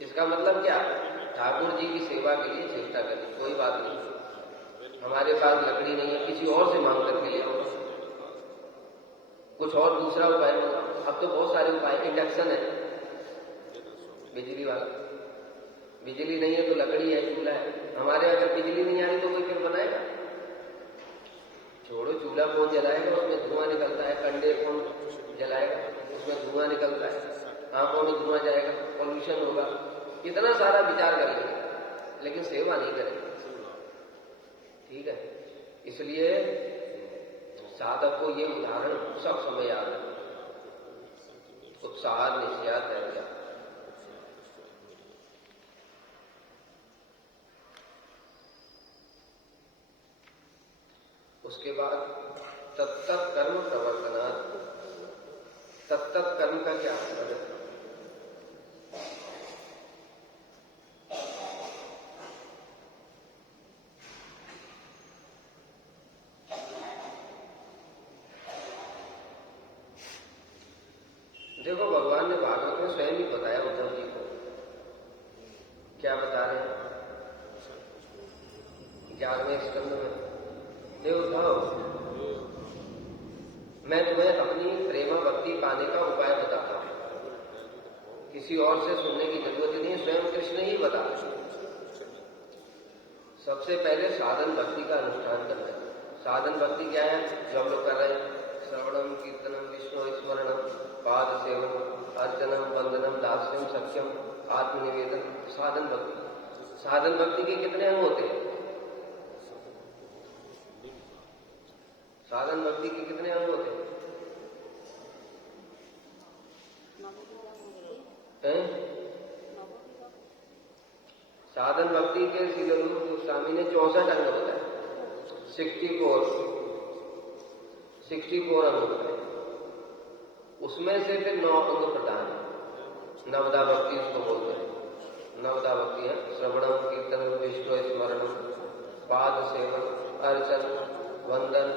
इसका मतलब क्या? ठाकुर जी की सेवा के लिए चेष्टा करें। कोई बात नहीं, हमारे पास लकड़ी नहीं है, किसी और से मांग करके ले आओ, कुछ और दूसरा उपाय बनाओ। अब तो बहुत सारे उपाय, इंडक्शन है, बिजली वाला, बिजली नहीं है तो लकड़ी है, चूल्हा है। हमारे अगर बिजली नहीं आ रही तो कोई फिर बनाएगा? छोड़ो, चूल्हा कौन जलाएगा? उसमें धुआं निकलता है, कंडे कौन जलाएगा? उसमें धुआं निकलता है, आंखों में धुआं जाएगा, पॉल्यूशन होगा, इतना सारा विचार कर लेंगे, लेकिन सेवा नहीं करेंगे। ठीक है, इसलिए साधक को ये उदाहरण सब समय याद है। उत्साह, निश्चय, धैर्य। उसके बाद तत्त कर्म प्रवर्तनात्। तत्त कर्म का क्या मतलब है? देखो, भगवान ने भागवत में स्वयं ही बताया उद्धव जी को। क्या बता रहे हैं? 11वें स्कंद में, हे उद्धव, मैं तुम्हें अपनी प्रेमा भक्ति पाने का उपाय बताता हूं। किसी और से सुनने की जरूरत नहीं, स्वयं कृष्ण ही बता। सबसे पहले साधन भक्ति का अनुष्ठान करना है। साधन भक्ति क्या है? जो हम लोग कर रहे हैं, श्रवणम, कीर्तनम, विष्णु स्मरणम, पाद सेवन, अर्चनम, वंदनम, दास्यम, सख्यम, आत्मनिवेदन, साधन भक्ति। साधन भक्ति के कितने अंग होते हैं? साधन भक्ति के कितने अंग होते हैं? साधन भक्ति के श्रील रूप गोस्वामी ने 64 अंग बताए, 64 अंग बताए। उसमें से फिर 9 अंग प्रदान है। नवदा भक्ति उसको बोलते हैं। नवदा भक्ति है श्रवणम, कीर्तनम, विष्णु स्मरणम, पाद सेवन, अर्चन, वंदन,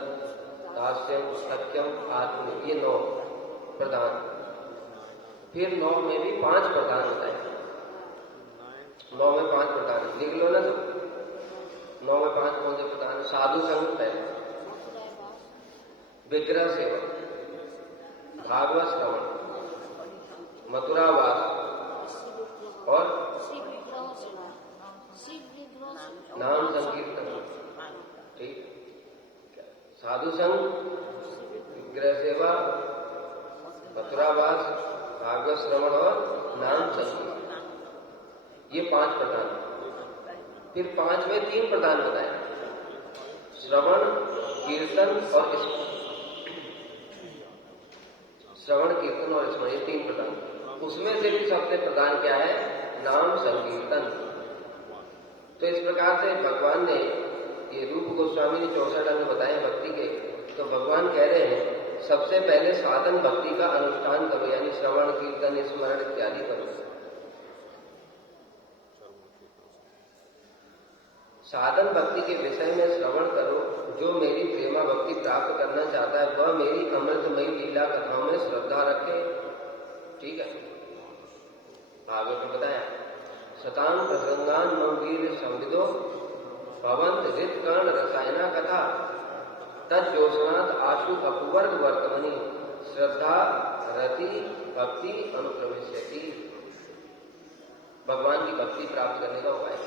दास्यम, सख्यम, आत्म, ये 9 प्रदान। फिर 9 में भी 5 प्रदान होता है। 9 में 5 प्रदान लिख लो ना सब। 9 में 5 कौन से प्रदान? साधु संग पहले, विग्रह सेवा, भागवत श्रवण, मथुरावास और नाम संकीर्तन। ठीक, साधु संग, विग्रह सेवा, मथुरावास, भागवत श्रवण और नाम संकीर्तन, ये 5 प्रधान। फिर 5 में 3 प्रधान बताए, श्रवण, कीर्तन और स्मरण। श्रवण, कीर्तन और स्मरण, ये 3 प्रधान। उसमें से भी सबसे प्रधान क्या है? नाम संकीर्तन। तो इस प्रकार से भगवान ने, ये रूप गोस्वामी ने 64 अंग बताए भक्ति के। तो भगवान कह रहे हैं सबसे पहले साधन भक्ति का अनुष्ठान करो, यानी श्रवण, कीर्तन, स्मरण इत्यादि करो। साधन भक्ति के विषय में श्रवण करो। जो मेरी प्रेमा भक्ति प्राप्त करना चाहता है वह मेरी अमृतमयी लीला कथाओं में श्रद्धा रखे। ठीक है, आगे तो बताया, शतांग प्रसंगान मंगीर संविदो भवंत हृत कर्ण रसायना कथा तज्जोषणात आशु अपवर्ग वर्तमनि श्रद्धा रति भक्ति अनुप्रविश्यति। भगवान की भक्ति प्राप्त करने का उपाय।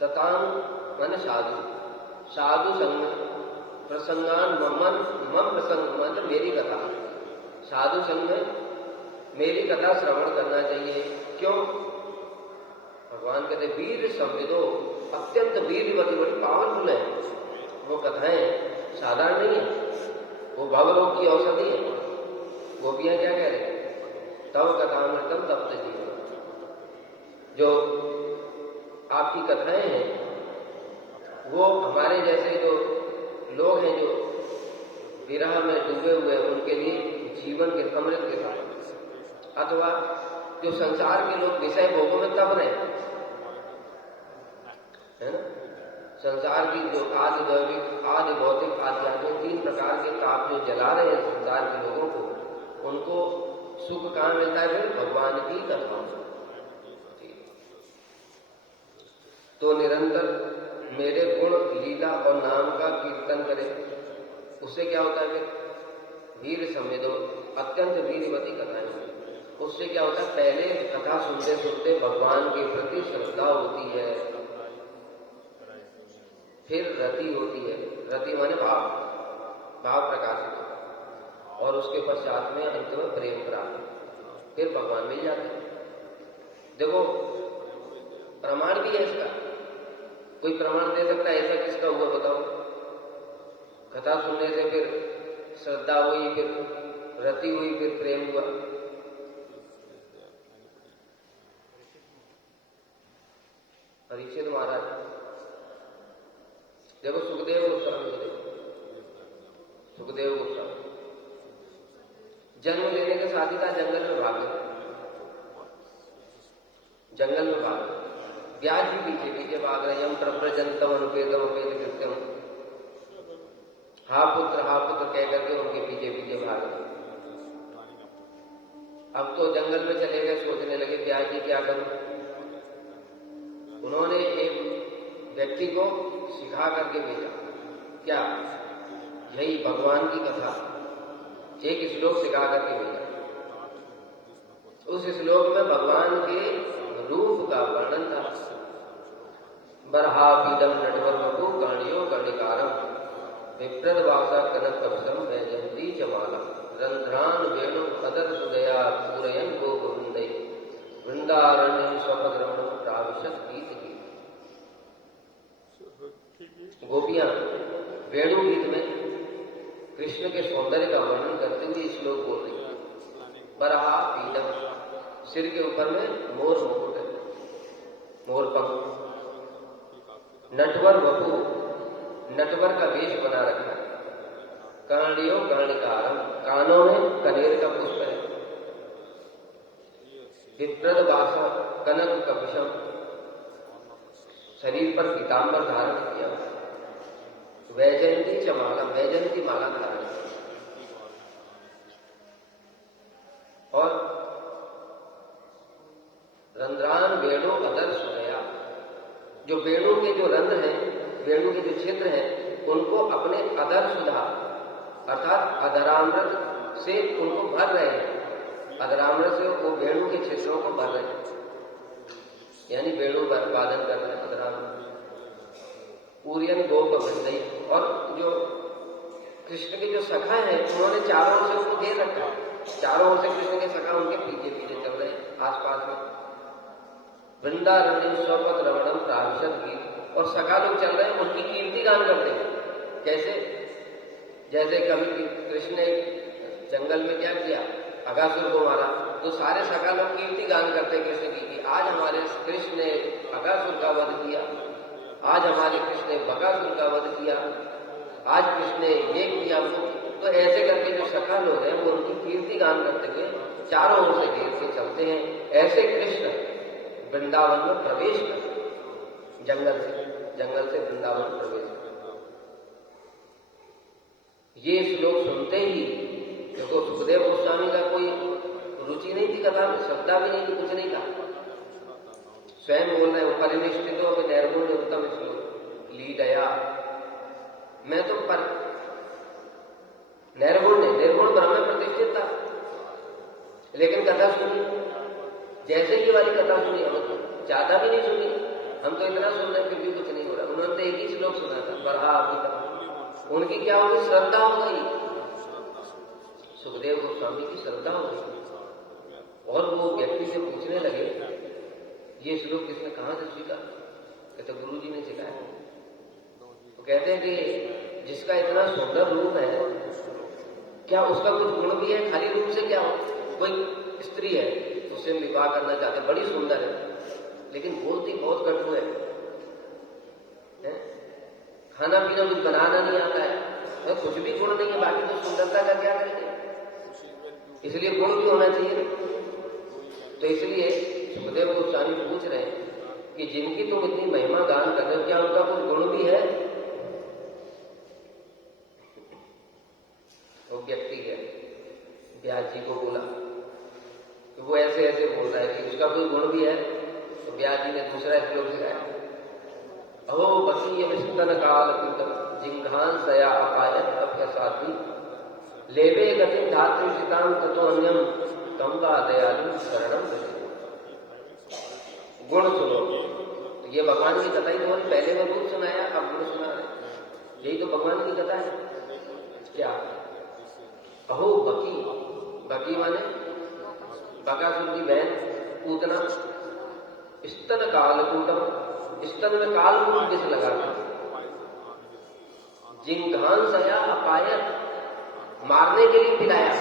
शतांग मन साधु, साधु संग प्रसंगान मम प्रसंग मतलब मेरी कथा, साधु संग में मेरी कथा श्रवण करना चाहिए। क्यों? भगवान कहते वीर संविदो, अत्यंत वीरवती, बड़ी पावरफुल है वो कथाएं, साधारण नहीं है। वो भवरोग की औषधि है। गोपियां क्या कह रहे हैं? तव कथामृतम तप्त जीवन। जो आपकी कथाएं हैं वो हमारे जैसे जो लोग हैं जो विरह में डूबे हुए हैं उनके लिए जीवन के अमृत के साथ, अथवा जो संसार के लोग विषय भोगों में तप रहे हैं, है ना, संसार की जो आदि दैविक, आदि भौतिक, आध्यात्मिक 3 प्रकार के ताप जो जला रहे हैं संसार के लोगों को, उनको सुख कहाँ मिलता है? फिर भगवान की कथा। तो निरंतर मेरे गुण, लीला और नाम का कीर्तन करें। उससे क्या होता है? वीर संविदो, अत्यंत वीरवती कथाएं। उससे क्या होता है? पहले कथा सुनते सुनते भगवान के प्रति श्रद्धा होती है, फिर रति होती है। रति माने भाव, भाव प्रकाशित, और उसके पश्चात में अंत में प्रेम प्राप्त, फिर भगवान मिल जाते हैं। देखो प्रमाण भी है इसका। कोई प्रमाण दे सकता है ऐसा किसका हुआ? बताओ। कथा सुनने से फिर श्रद्धा हुई, फिर रति हुई, फिर प्रेम हुआ। परीक्षित महाराज, देखो सुखदेव गोस्वामी, सुखदेव गोस्वामी जन्म लेने के साथ ही था जंगल में भाग गए, जंगल में भाग गए। व्यास भी पीछे पीछे भाग रहे, यम प्रव्रजंतम अनुपेदम उपेद कृत्यम, हा पुत्र कह करके उनके पीछे पीछे भाग रहे। अब तो जंगल में चले गए, सोचने लगे व्यास जी क्या करूं। उन्होंने एक व्यक्ति को सिखा करके भेजा, क्या? यही भगवान की कथा, एक श्लोक सिखा करके भेजा। उस श्लोक में भगवान के रूप का वर्णन था। बरहापीडम नटवर बपु गणियो गणिकारम विप्रद वासा कनक कवसम वैजंती चमालम रंध्रान वेणु अदर सुदया पूरयन गोकुंदे वृंदारण्यम स्वपद्रमण प्राविशत गीत गीत। गोपियां वेणु गीत में कृष्ण के सौंदर्य का वर्णन करते हुए श्लोक बोल रही है। बरहापीडम, सिर के ऊपर में मोर मुकुट है, मोर पंख। नटवर वपु, नटवर का वेश बना रखा है। कर्णियो कर्णिकारम, कानों में कनेर का पुष्प है। विप्रद वासा कनक कवशम, शरीर पर पीतांबर धारण किया। वैजयंती चमाला, वैजयंती माला धारण किया। और रंध्रान वेणु अदर सुनया, जो वेणु के जो रंध्र हैं, वेणु के जो छिद्र हैं, उनको अपने अदर सुधा अर्थात अधरामृत से उनको भर रहे हैं। अधरामृत से वो वेणु के छिद्रों को भर रहे हैं, यानी वेणु वादन कर रहे हैं अधरामृत। पूरियन गोप वृंदई, और जो कृष्ण के जो सखा हैं उन्होंने चारों ओर से उनको घेर रखा है। चारों ओर से कृष्ण के सखा उनके पीछे पीछे चल रहे हैं आसपास में। वृंदारण्य स्वपत रमणम प्राविशद गीत, और सखा लोग चल रहे हैं उनकी कीर्ति गान करते हैं। कैसे? जैसे कभी कृष्ण ने जंगल में क्या किया, अगासुर को मारा, तो सारे सखा लोग कीर्ति गान करते कृष्ण की कि आज हमारे कृष्ण ने अगासुर का वध किया, आज हमारे कृष्ण ने बकासुर का वध किया, आज कृष्ण ने ये किया वो। तो ऐसे करके जो सखा लोग हैं वो उनकी कीर्ति गान करते हुए चारों ओर से घेर के चलते हैं। ऐसे कृष्ण वृंदावन में प्रवेश कर, जंगल से वृंदावन प्रवेश कर। ये श्लोक सुनते ही देखो सुखदेव गोस्वामी का कोई रुचि नहीं थी कथा में, श्रद्धा भी नहीं थी, कुछ नहीं था। स्वयं बोल रहे हैं परिनिष्ठित हो निर्गुण उत्तम श्लोक लीडया, मैं तो पर निर्गुण ब्रह्म में प्रतिष्ठित था, लेकिन कथा सुनी जैसे ही वाली कथा सुनी, हम तो ज्यादा भी नहीं सुनी, हम तो इतना सुन रहे फिर भी कुछ नहीं हो रहा। उन्होंने तो एक ही श्लोक सुना था, बढ़ा अभी तक। उनकी क्या होगी? श्रद्धा हो गई, सुखदेव गोस्वामी की श्रद्धा हो गई। और वो व्यक्ति से पूछने लगे ये श्लोक किसने कहां से सीखा? कहते गुरु जी ने सिखाया। तो कहते हैं कि जिसका इतना सुंदर रूप है, क्या उसका कुछ गुण भी है? खाली रूप से क्या हो? कोई स्त्री है, उससे विवाह करना चाहते, बड़ी सुंदर है, लेकिन बोलती बहुत कटु है, खाना पीना कुछ बनाना नहीं आता है, तो कुछ भी गुण नहीं है, बाकी तो सुंदरता का क्या करेंगे? इसलिए गुण भी होना चाहिए। तो इसलिए सुखदेव गोस्वामी पूछ रहे हैं कि जिनकी तुम इतनी महिमा गान कर रहे हो, क्या उनका कुछ गुण भी है? वो व्यक्ति है व्यास जी को बोला कि वो ऐसे ऐसे बोल रहा है कि उसका कोई गुण भी है। तो व्यास जी ने दूसरा श्लोक सिखाया, अहो बकीय विस्तन काल जिंघान सया अपायत अभ्यसाती लेवे गति धातु शिताम ततो अन्यम कम्बा दयालु शरणम। गुण सुनो, तो ये भगवान की कथा ही तो पहले में गुण सुनाया, अब गुण सुना रहे। यही तो भगवान की कथा है। क्या? अहो बकी माने बकासुर की बहन पूतना, स्तन कालकूटम, स्तन में कालकूट जिसे लगा, जिंघान सया अपायत, मारने के लिए पिलाया,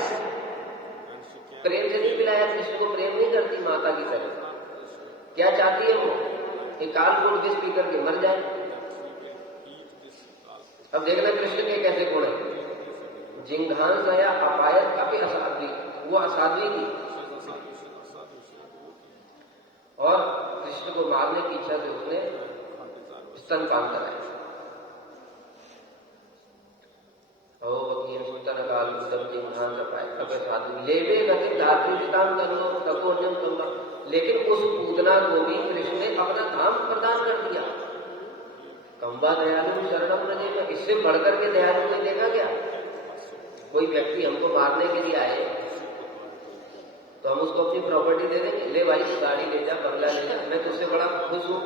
प्रेम से नहीं पिलाया। कृष्ण को प्रेम नहीं करती माता की तरह। क्या चाहती है वो? एक कालकूट विष पी करके मर जाए। अब देखना कृष्ण के कैसे गुण है। जिंघान सया अपायत काफी असाध्वी, वो असाध्वी थी और कृष्ण को मारने की इच्छा से उसने स्तनपान कराया। लेकिन उस पूतना को भी कृष्ण ने अपना धाम प्रदान कर दिया। कंबा दयालु शरणम रजेगा, इससे बढ़कर के दयालु ने देखा क्या? कोई व्यक्ति हमको मारने के लिए आए तो हम उसको अपनी प्रॉपर्टी दे देंगे, ले भाई गाड़ी ले जा, बंगला ले जा, मैं तुझसे बड़ा खुश हूं।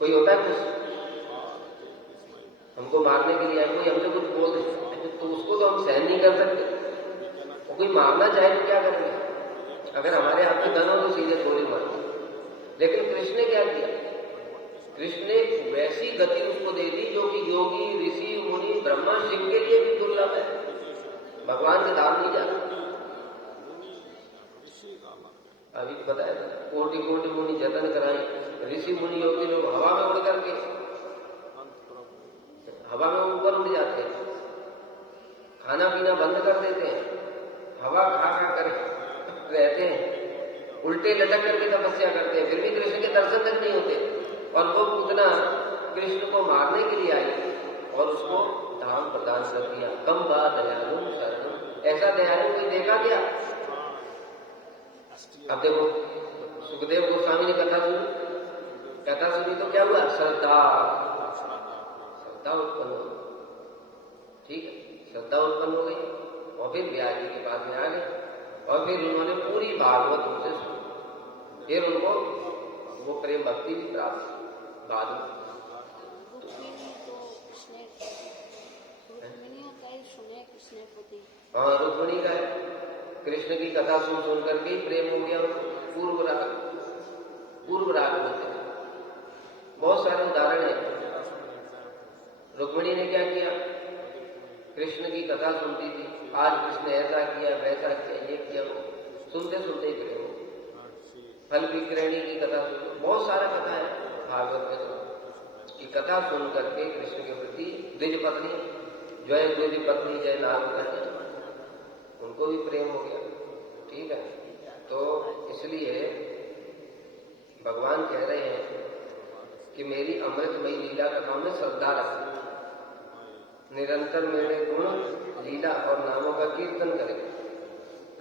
कोई होता है खुश? हमको मारने के लिए आए, कोई हमसे कुछ बोल दे तो उसको तो हम सहन नहीं कर सकते। कोई मारना चाहे तो क्या करेंगे? अगर हमारे हाथ में गन हो तो सीधे गोली मारते। लेकिन कृष्ण ने क्या किया? कृष्ण ने वैसी गति उसको दे दी जो कि योगी ऋषि मुनि ब्रह्मा शिव के लिए भी दुर्लभ है। भगवान के धाम नहीं जाना। अभी बताया कोटि कोटि मुनि जतन कराए, ऋषि मुनि योगी लोग हवा में उड़ करके हवा में ऊपर उड़ जाते हैं, खाना पीना बंद कर देते हैं, हवा खा खा कर रहते हैं, उल्टे लटक करके तपस्या करते हैं, फिर भी कृष्ण के दर्शन तक नहीं होते। और वो पूतना कृष्ण को मारने के लिए आई और उसको धाम प्रदान कर दिया। कम बा दयालु शरणम, ऐसा दयालु कोई देखा क्या? अब देखो सुखदेव गोस्वामी ने कथा सुनी तो क्या हुआ? श्रद्धा उत्पन्न हो। ठीक है, श्रद्धा उत्पन्न हो गई और फिर ब्याह जी के पास में आ गए और फिर उन्होंने पूरी भागवत उनसे सुनी, फिर उनको वो प्रेम भक्ति भी प्राप्त बाद में। हाँ, रुक्मिणी का कृष्ण की कथा सुन सुन करके प्रेम हो गया। पूर्व राग बोलते हैं, बहुत सारे उदाहरण हैं। रुक्मिणी ने क्या किया, कृष्ण की कथा सुनती थी, आज कृष्ण ऐसा किया वैसा किया ये किया, सुनते सुनते ही प्रेम हो। फल विक्रयणी की कथा सुन, बहुत सारा कथा है भागवत में की कथा सुन करके कृष्ण के प्रति द्विज पत्नी जय द्विज पत्नी जय नाम करके उनको भी प्रेम हो गया। ठीक है, तो इसलिए भगवान कह रहे हैं कि मेरी अमृतमयी लीला कथाओं में श्रद्धा रखें, निरंतर मेरे गुण लीला और नामों का कीर्तन करें,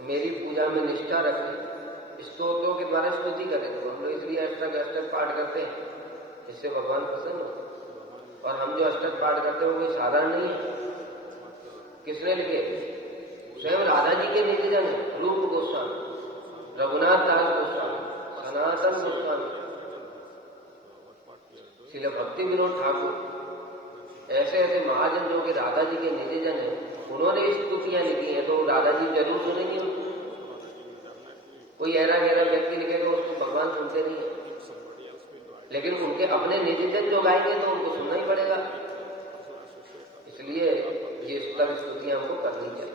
मेरी पूजा में निष्ठा रखें, स्तोत्रों के द्वारा स्तुति करें। तो हम लोग इसलिए अष्टक पाठ करते हैं, जिससे भगवान प्रसन्न हो। और हम जो अष्टक पाठ करते हैं वो कोई साधारण नहीं है। किसने लिखे? स्वयं राधा जी के निजी जन है, रूप गोस्वामी, रघुनाथ दास गोस्वामी, सनातन गोस्वामी, श्रील भक्ति विनोद ठाकुर, ऐसे ऐसे महाजन जो कि राधा जी के निजी जन है, उन्होंने स्तुतियां लिखी हैं, तो राधा जी जरूर सुनेंगे उनको। कोई ऐरा गहरा व्यक्ति लिखेगा उसको भगवान सुनते नहीं है, लेकिन उनके अपने निजी जन जो गाएंगे तो उनको सुनना ही पड़ेगा। इसलिए ये सब स्तुतियां हमको करनी चाहिए।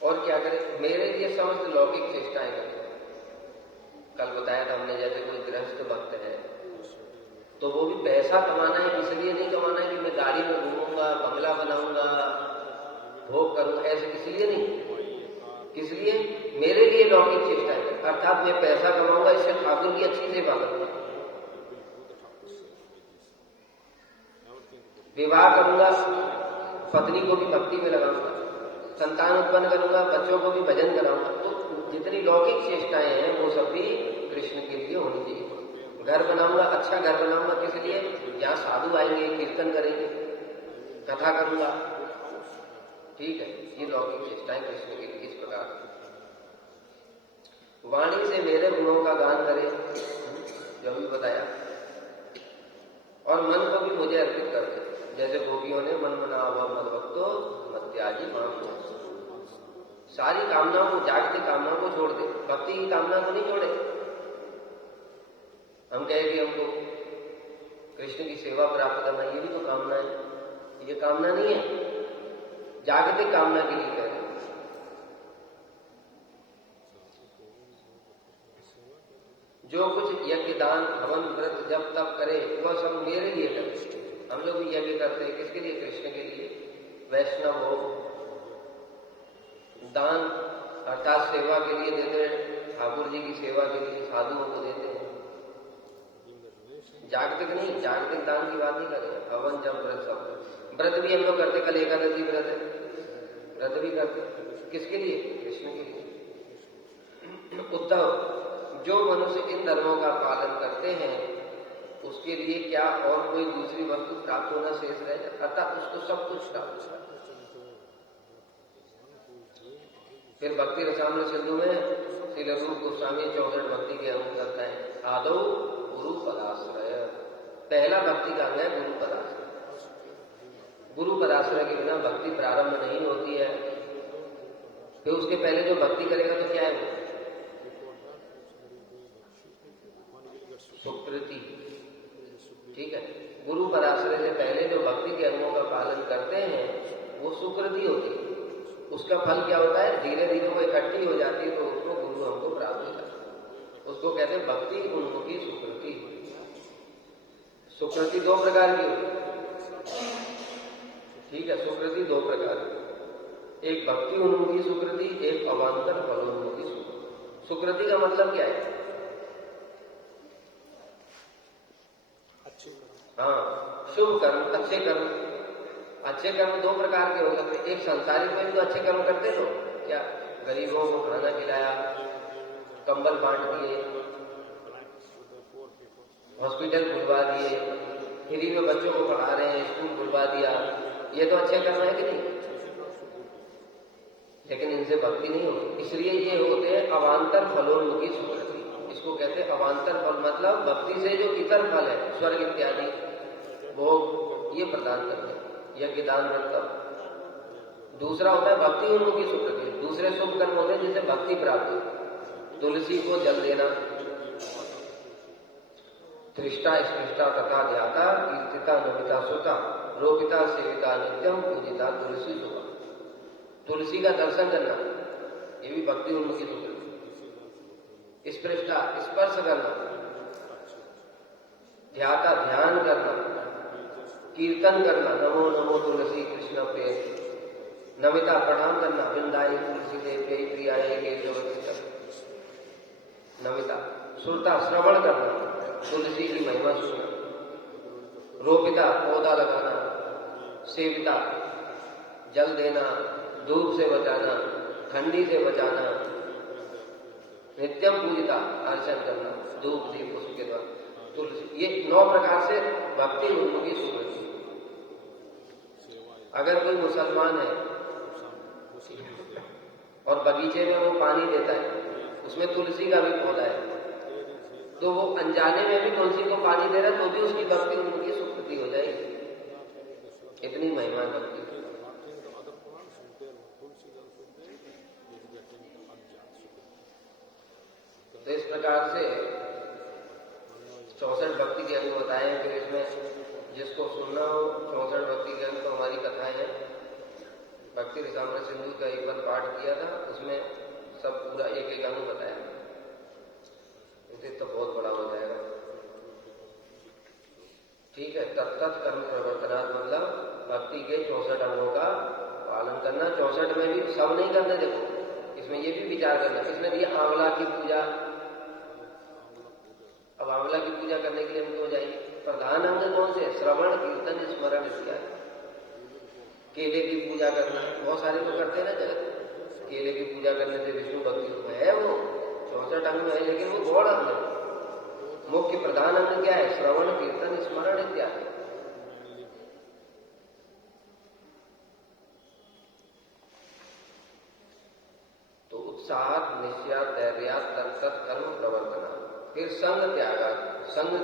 और क्या करें, मेरे लिए समस्त लौकिक चेष्टाएं करें। कल बताया था हमने, जैसे कोई गृहस्थ भक्त है तो वो भी पैसा कमाना है, इसलिए नहीं कमाना है कि मैं गाड़ी में घूमूंगा, बंगला बनाऊंगा, भोग करूंगा, ऐसे इसलिए नहीं। किस लिए? मेरे लिए लौकिक चेष्टाएं करें, अर्थात मैं पैसा कमाऊंगा, इससे ठाकुर की अच्छी सेवा करूंगा, विवाह करूंगा, पत्नी को भी भक्ति में लगाऊंगा, संतान उत्पन्न करूंगा, बच्चों को भी भजन कराऊंगा। तो जितनी लौकिक चेष्टाएं हैं वो सब भी कृष्ण के लिए होनी चाहिए। घर बनाऊंगा, अच्छा घर बनाऊंगा, किस लिए? यहाँ साधु आएंगे, कीर्तन करेंगे, कथा करूंगा। ठीक है, ये लौकिक चेष्टाएं कृष्ण के लिए इस प्रकार। वाणी से मेरे गुणों का गान करे, जो भी बताया, और मन को भी मुझे अर्पित कर दे, जैसे गोपियों ने मन मना मद भक्तो मत त्याजी मां। सारी कामनाओं को, जागतिक कामनाओं को छोड़ दे, भक्ति की कामना को नहीं छोड़े। हम कहे कि हमको कृष्ण की सेवा प्राप्त करना, ये भी तो कामना है। ये कामना नहीं है, जागतिक कामना के लिए कह रहे हैं। जो कुछ यज्ञ दान हवन व्रत जब तब करे वह सब मेरे लिए करे। हम लोग भी यज्ञ करते हैं, किसके लिए? कृष्ण के लिए। वैष्णव हो, दान अर्थात सेवा के लिए देते हैं, ठाकुर जी की सेवा के लिए साधुओं को देते हैं। जागतिक नहीं, जागतिक दान की बात नहीं कर रहे। हवन जब व्रत सब, व्रत भी हम लोग करते, कल एकादशी व्रत है, व्रत भी करते, किसके लिए? कृष्ण के लिए। उद्धव, जो मनुष्य इन धर्मों का पालन करते हैं उसके लिए क्या और कोई दूसरी वस्तु प्राप्त होना शेष रह जाए, अर्थात उसको सब कुछ प्राप्त है। फिर भक्ति रसामृत सिंधु में श्रील रूप गोस्वामी 64 भक्ति के अंग करता है। आदौ गुरु पदाश्रय, पहला भक्ति का अंग है गुरु पदाश्रय। गुरु पदाश्रय के बिना भक्ति प्रारंभ नहीं होती है। फिर उसके पहले जो भक्ति करेगा तो क्या है वो? सुकृति। ठीक है, गुरु पदाश्रय से पहले जो भक्ति के अंगों का पालन करते हैं वो सुकृति होती है। उसका फल क्या होता है? धीरे धीरे वो इकट्ठी हो जाती है तो उसको गुरु हमको प्राप्त हो जाता है। उसको कहते हैं भक्ति उन्मुखी सुकृति। सुकृति दो प्रकार की होती है। ठीक है, सुकृति दो प्रकार की, एक भक्ति उन्मुखी सुकृति, एक अवांतर फलोन्मुखी सुकृति। सुकृति का मतलब क्या है? हाँ, शुभ कर्म, अच्छे कर्म। अच्छे कर्म दो प्रकार के हो सकते हैं। एक संसारिक में तो अच्छे कर्म करते हो, क्या? गरीबों को खाना खिलाया, कंबल बांट दिए, हॉस्पिटल खुलवा दिए, फ्री में बच्चों को पढ़ा रहे हैं, स्कूल खुलवा दिया, ये तो अच्छे कर्म है कि नहीं? लेकिन इनसे भक्ति नहीं होती, इसलिए ये होते हैं अवान्तर फलोन्मुखी सुकृति। इसको कहते हैं अवान्तर फल, मतलब भक्ति से जो इतर फल है, स्वर्ग इत्यादि भोग, ये प्रदान करते हैं, यज्ञ दान व्रत। दूसरा होता है भक्ति उन्मुखी सुकृति, दूसरे शुभ कर्म होते हैं जिससे भक्ति प्राप्त हो। तुलसी को जल देना, त्रिष्टा स्पृष्टा तथा ध्याता, कीर्तिता नमिता सुता, रोपिता सेविता नित्यम, पूजिता तुलसी सुखा। तुलसी का दर्शन करना, ये भी भक्ति उन्मुखी सुकृति। स्पृष्टा स्पर्श करना, ध्याता ध्यान करना, कीर्तन करना, नमो नमो तुलसी कृष्ण प्रिय, नमिता प्रणाम करना, वृंदाई तुलसी देव के प्रियाय के नमिता। सुरता श्रवण करना, तुलसी की महिमा सुनना। रोपिता पौधा लगाना, सेविता जल देना, धूप से बचाना, ठंडी से बचाना, नित्यम पूजिता अर्चन करना, धूप दीप उसके द्वारा तुलसी। ये 9 प्रकार से भक्ति उन्मुखी सुकृति। अगर कोई मुसलमान है और बगीचे में वो पानी देता है, उसमें तुलसी का भी पौधा है, तो वो अनजाने में भी तुलसी को पानी दे रहा है, तो भी उसकी भक्ति उन्मुखी सुकृति हो जाएगी। इतनी महिमा भक्ति। तो इस प्रकार से 64 भक्ति के अंग बताए हैं। फिर इसमें जिसको सुनना हो 64 भक्ति के अंग, तो हमारी कथाएं हैं। भक्ति रसामृत सिंधु का एक बार पाठ किया था, उसमें सब पूरा एक एक अंग बताया, इसे तो बहुत बड़ा हो जाएगा। ठीक है, तत्त कर्म प्रवर्तनात्, मतलब भक्ति के 64 अंगों का पालन करना। 64 में भी सब नहीं करने, देखो इसमें ये भी विचार करना। इसमें दिया आंवला की पूजा। अब आंवला की पूजा करने के लिए हम क्यों जाएंगे? प्रधान अंग कौन से? श्रवण कीर्तन स्मरण इत्यादि। केले की पूजा करना, बहुत सारे तो करते हैं ना जगत। केले की पूजा करने से विष्णु भक्ति है, वो 64 अंग में है, लेकिन वो गौड़ अंग है। मुख्य प्रधान अंग क्या है? श्रवण कीर्तन स्मरण इत्यादि। तो उत्साह निश्चय धैर्य तत्त कर्म प्रवर्तना। फिर संग त्याग। संग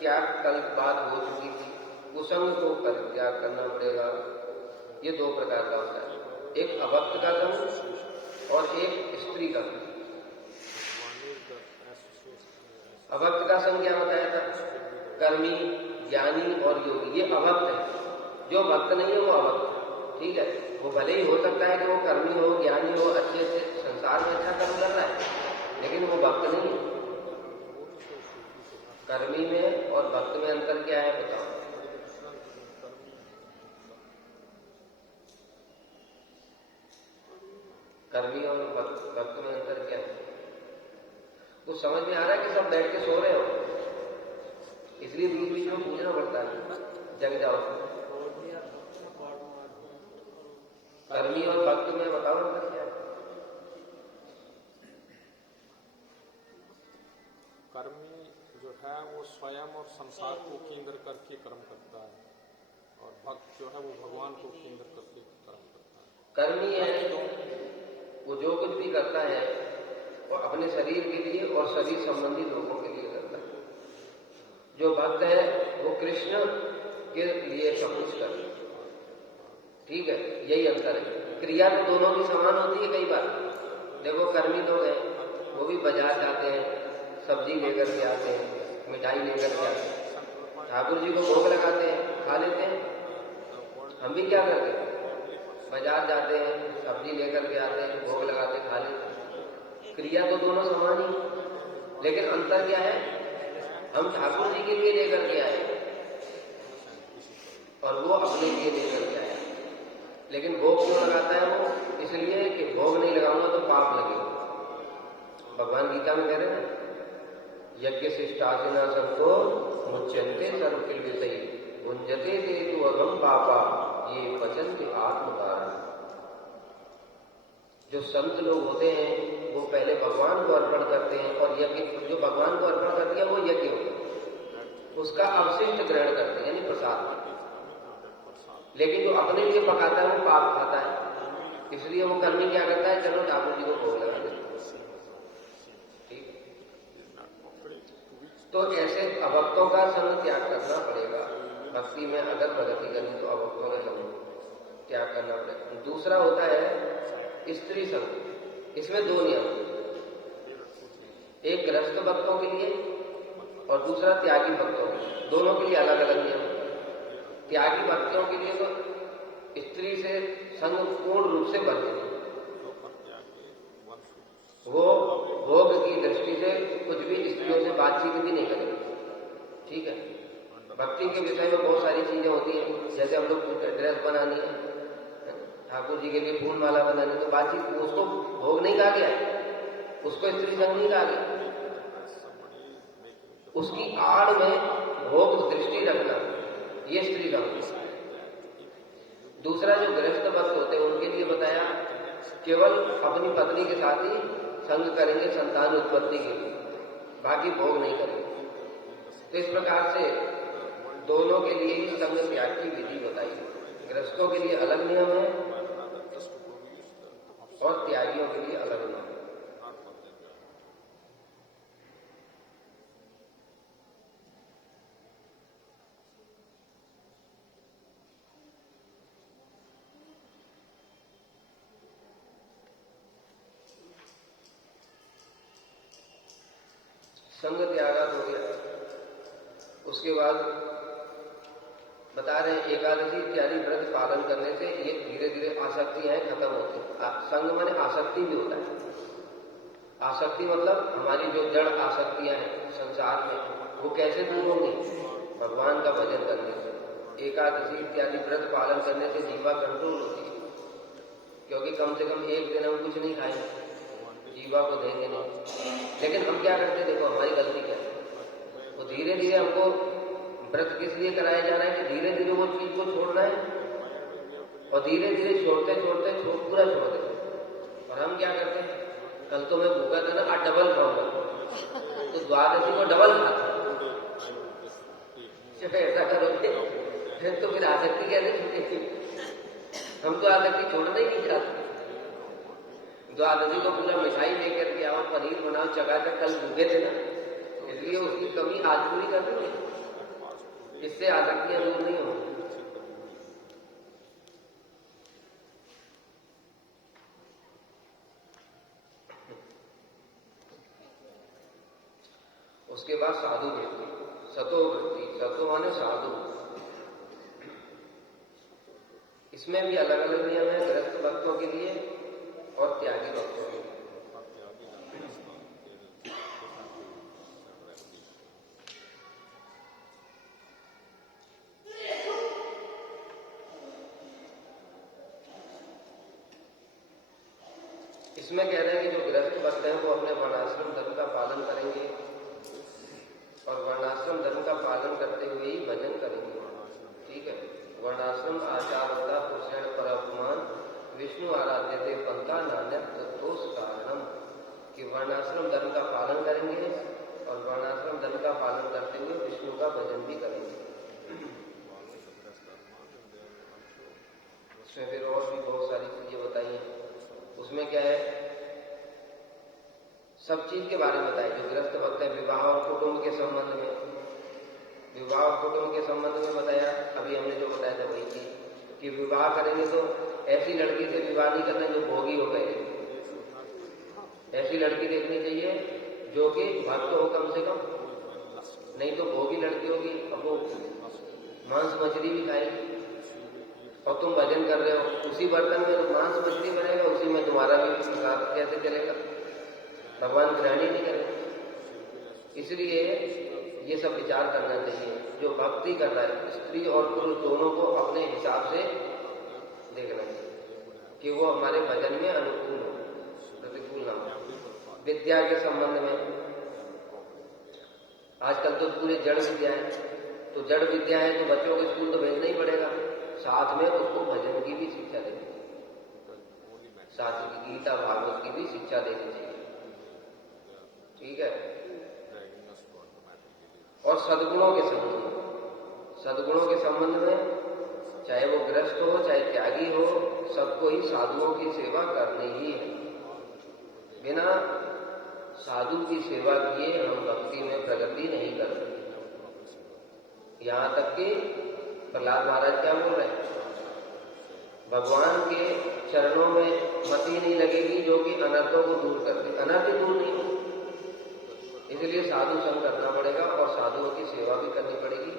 त्याग कल बात हो चुकी थी, कुसंग को परित्याग करना पड़ेगा। ये 2 प्रकार का होता है, एक अभक्त का संग और एक स्त्री का संग। अभक्त का संग क्या बताया था? कर्मी, ज्ञानी और योगी, ये अभक्त है। जो भक्त नहीं है वो अभक्त है। ठीक है, वो भले ही हो सकता है कि वो कर्मी हो, ज्ञानी हो, अच्छे से संसार में अच्छा कर्म कर रहा है, लेकिन वो भक्त नहीं है। कर्मी में और भक्त में अंतर क्या है बताओ? कर्मी और भक्त में अंतर क्या है? कुछ समझ में आ रहा है कि सब बैठ के सो रहे हो, इसलिए बीच बीच में पूछना पड़ता है, जग जाओ। कर्मी और भक्त में बताओ अंतर क्या है? कर्मी जो है वो स्वयं और संसार को केंद्र करके कर्म करता है, और भक्त जो है वो भगवान को केंद्र करके कर्म करता है। कर्मी है वो जो कुछ भी करता है वो अपने शरीर के लिए और शरीर संबंधी लोगों के लिए करता है। जो भक्त है वो कृष्ण के लिए सब कुछ करता है। ठीक है, यही अंतर है। क्रिया तो दोनों की समान होती है। कई बार देखो कर्मी लोग हैं, वो भी बाजार जाते हैं, सब्जी लेकर के आते हैं, मिठाई लेकर के आते हैं, ठाकुर जी को भोग लगाते हैं, खा लेते हैं। हम भी क्या करते हैं? बाजार जाते हैं, सब्जी लेकर के आते हैं, भोग लगाते खा लेते हैं। क्रिया तो दोनों समान ही, लेकिन अंतर क्या है? हम ठाकुर जी के लिए लेकर के आए और वो अपने लिए लेकर के आया। लेकिन भोग क्यों लगाता है वो? इसलिए कि भोग नहीं लगाऊंगा तो पाप लगेगा। भगवान गीता में कह रहे हैं, यज्ञ शिष्टासिना सबको मुच्यंते सर्वकिल विषयी भुंजते देतु अगम पापा ये पचन्ति आत्मकार। जो संत लोग होते हैं वो पहले भगवान को अर्पण करते हैं, और यज्ञ जो भगवान को अर्पण कर दिया वो यज्ञ होता है। उसका अवशिष्ट ग्रहण करते हैं, यानी प्रसाद। लेकिन जो अपने लिए पकाता है वो पाप खाता है, इसलिए वो कर्मी क्या करता है, चलो ठाकुर जी को भोग लगा देते। ठीक है, तो ऐसे अभक्तों का संग त्याग करना पड़ेगा। भक्ति में अगर प्रगति करनी तो अभक्तों का संग त्याग करना पड़ेगा। दूसरा होता है स्त्री संग। इसमें दो नियम, एक गृहस्थ भक्तों के लिए और दूसरा त्यागी भक्तों के लिए। दोनों के लिए अलग अलग नियम। त्यागी भक्तों के लिए तो स्त्री से संग पूर्ण रूप से वर्जित, वो भोग की दृष्टि से कुछ भी स्त्रियों से बातचीत भी नहीं करेंगे। ठीक है, भक्ति के विषय में बहुत सारी चीजें होती हैं, जैसे हम लोग ड्रेस बनानी है, ठाकुर जी के लिए फूल माला बनानी, तो बातचीत, उसको भोग नहीं कहा गया, उसको स्त्री संग नहीं कहा गया। उसकी आड़ में भोग दृष्टि रखना, ये स्त्री संग। दूसरा जो गृहस्थ भक्त होते हैं उनके लिए बताया केवल अपनी पत्नी के साथ ही संग करेंगे संतान उत्पत्ति के लिए, बाकी भोग नहीं करेंगे। तो इस प्रकार से दोनों के लिए ही संग त्याग की विधि बताई। गृहस्थों के लिए अलग नियम है और त्यागियों के लिए अलग नियम है। संग त्यागात हो गया। उसके बाद बता रहे हैं एकादशी इत्यादि व्रत पालन करने से ये धीरे धीरे आसक्तियां खत्म होती हैं। संग माने आसक्ति भी होता है। आसक्ति मतलब हमारी जो जड़ आसक्तियां हैं संसार में, वो कैसे दूर होंगी? भगवान का भजन करने से। एकादशी इत्यादि व्रत पालन करने से जीवा कंट्रोल होती है, क्योंकि कम से कम एक दिन हम कुछ नहीं खाएंगे, जीवा को देंगे नहीं। लेकिन हम क्या करते हैं, देखो हमारी गलती क्या है, वो धीरे धीरे हमको व्रत किस लिए कराया जा रहा है कि धीरे धीरे वो चीज को छोड़ना है, और धीरे धीरे छोड़ते छोड़ते पूरा छोड़ देते। और हम क्या करते हैं, कल तो मैं भूखा था ना, आज डबल खाऊंगा, तो द्वादशी को डबल खाता। ऐसा करोगे फिर तो फिर आसक्ति कैसे छूटेगी? हम तो आसक्ति छोड़ना ही नहीं चाहते। द्वादशी को पूरा मिठाई लेकर के आओ, पनीर बनाओ, चकाचक, कल भूखे थे ना, इसलिए उसकी कमी आज पूरी कर देंगे। इससे आसक्तियां दूर नहीं होंगी। उसके बाद साधु वृत्ति, सतो वृत्ति। सतो माने साधु। इसमें भी अलग अलग नियम है, गृहस्थ भक्तों के लिए और त्यागी भक्तों के लिए। इसमें कह रहे हैं कि जो गृहस्थ भक्त हैं वो अपने वर्णाश्रम धर्म का पालन करेंगे और वर्णाश्रम धर्म का पालन करते हुए ही भजन करेंगे। ठीक है, वर्णाश्रम आचार होता पुरुषण पर अपमान विष्णु आराध्य थे पंथा नान्य दोष कारणम, कि वर्णाश्रम धर्म का पालन करेंगे और वर्णाश्रम धर्म का पालन करते हुए विष्णु का भजन भी करेंगे। उसमें फिर और भी बहुत सारी चीजें बताई हैं। उसमें क्या है, सब चीज के बारे में बताया। जो गृहस्थ भक्त है विवाह और कुटुंब के संबंध में, विवाह और कुटुंब के संबंध में बताया। अभी हमने जो बताया था वही चीज कि विवाह करेंगे तो ऐसी लड़की से विवाह नहीं करना जो भोगी हो गए। ऐसी लड़की देखनी चाहिए जो कि भक्त हो कम से कम, नहीं तो भोगी लड़की होगी, अब वो मांस मछली भी खाएगी और तुम भजन कर रहे हो उसी बर्तन में, तो मांस मछली बनेगा, उसी में तुम्हारा भी प्रसाद कैसे चलेगा? भगवान ग्रहण ही नहीं करेगा। इसलिए ये सब विचार करना चाहिए। जो भक्ति कर रहा है स्त्री और पुरुष दोनों को अपने हिसाब से देखना चाहिए कि वो हमारे भजन में अनुकूल हो, प्रतिकूल ना हो। विद्या के संबंध में आजकल तो पूरे जड़ विद्या है, तो जड़ विद्या है तो बच्चों को स्कूल तो भेजना ही पड़ेगा, साथ में उसको भजन की भी शिक्षा देनी चाहिए, साथ ही गीता भागवत की भी शिक्षा देनी चाहिए। ठीक है, और सद्गुणों के संबंध में। सद्गुणों के संबंध में चाहे वो ग्रस्त हो चाहे त्यागी हो, सबको ही साधुओं की सेवा करनी ही है। बिना साधु की सेवा किए हम भक्ति में प्रगति नहीं कर सकते। यहां तक कि प्रहलाद महाराज क्या बोल रहे हैं, भगवान के चरणों में मति नहीं लगेगी जो कि अनर्थों को दूर कर दे, अनर्थ दूर नहीं हो। इसलिए साधु संग करना पड़ेगा और साधुओं की सेवा भी करनी पड़ेगी,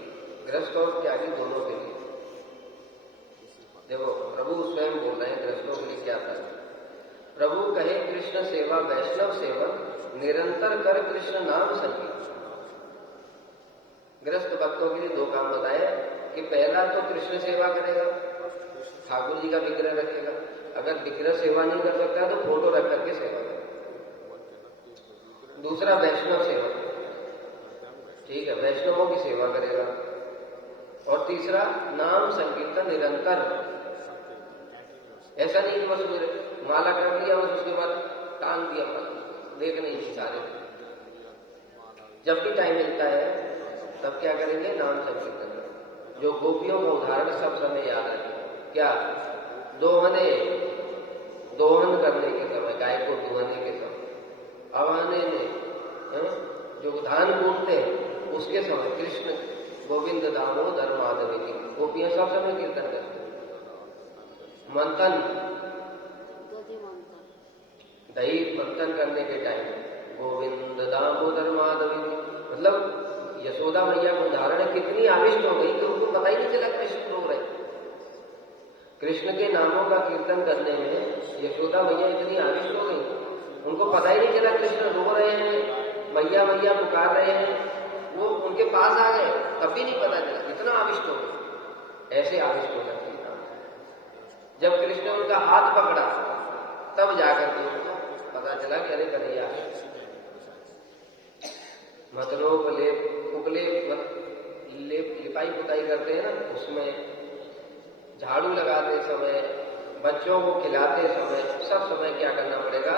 ग्रस्त और त्यागी दोनों के लिए। देखो प्रभु स्वयं बोल रहे हैं ग्रस्तों के लिए क्या करें। प्रभु कहे कृष्ण सेवा वैष्णव सेवन, निरंतर कर कृष्ण नाम संकीर्तन। ग्रस्त भक्तों के लिए दो काम बताए कि पहला तो कृष्ण सेवा करेगा, ठाकुर जी का विग्रह रखेगा। अगर विग्रह सेवा नहीं कर सकता तो फोटो रख करके सेवा करेगा। दूसरा वैष्णव सेवा, ठीक है, वैष्णवों की सेवा करेगा। और तीसरा नाम संकीर्तन निरंतर। ऐसा नहीं कि बस माला कर लिया बस उसके बाद टांग दिया, देख नहीं सारे। जब भी टाइम मिलता है तब क्या करेंगे, नाम संकीर्तन करेंगे। जो गोपियों का उदाहरण सब समय याद रखें, क्या दोहन करने के समय, गाय को दुहने के समय, आवाने में जो धान कूटते हैं उसके समय कृष्ण गोविंद दामोदर माधव की गोपियां सब समय कीर्तन करते हैं। मंथन, दही मंथन करने के टाइम गोविंद दामोदर माधव की, मतलब यशोदा मैया को उदाहरण कितनी आविष्ट हो गई कि उनको पता ही नहीं चला कृष्ण रो रहे। कृष्ण के नामों का कीर्तन करने में यशोदा मैया इतनी आविष्ट हो गई, उनको पता ही नहीं चला कृष्ण रो रहे हैं, मैया मैया पुकार रहे हैं। वो उनके पास आ गए तब भी नहीं पता चला, इतना आविष्ट हो गए। ऐसे आविष्ट हो सकती है। जब कृष्ण ने उनका हाथ पकड़ा तब जाकर के उनको पता चला कि अरे कन्हैया। मतलोपलेप उपलेप लिपाई पुताई करते हैं ना, उसमें झाड़ू लगाते समय, बच्चों को खिलाते समय, सब समय क्या करना पड़ेगा,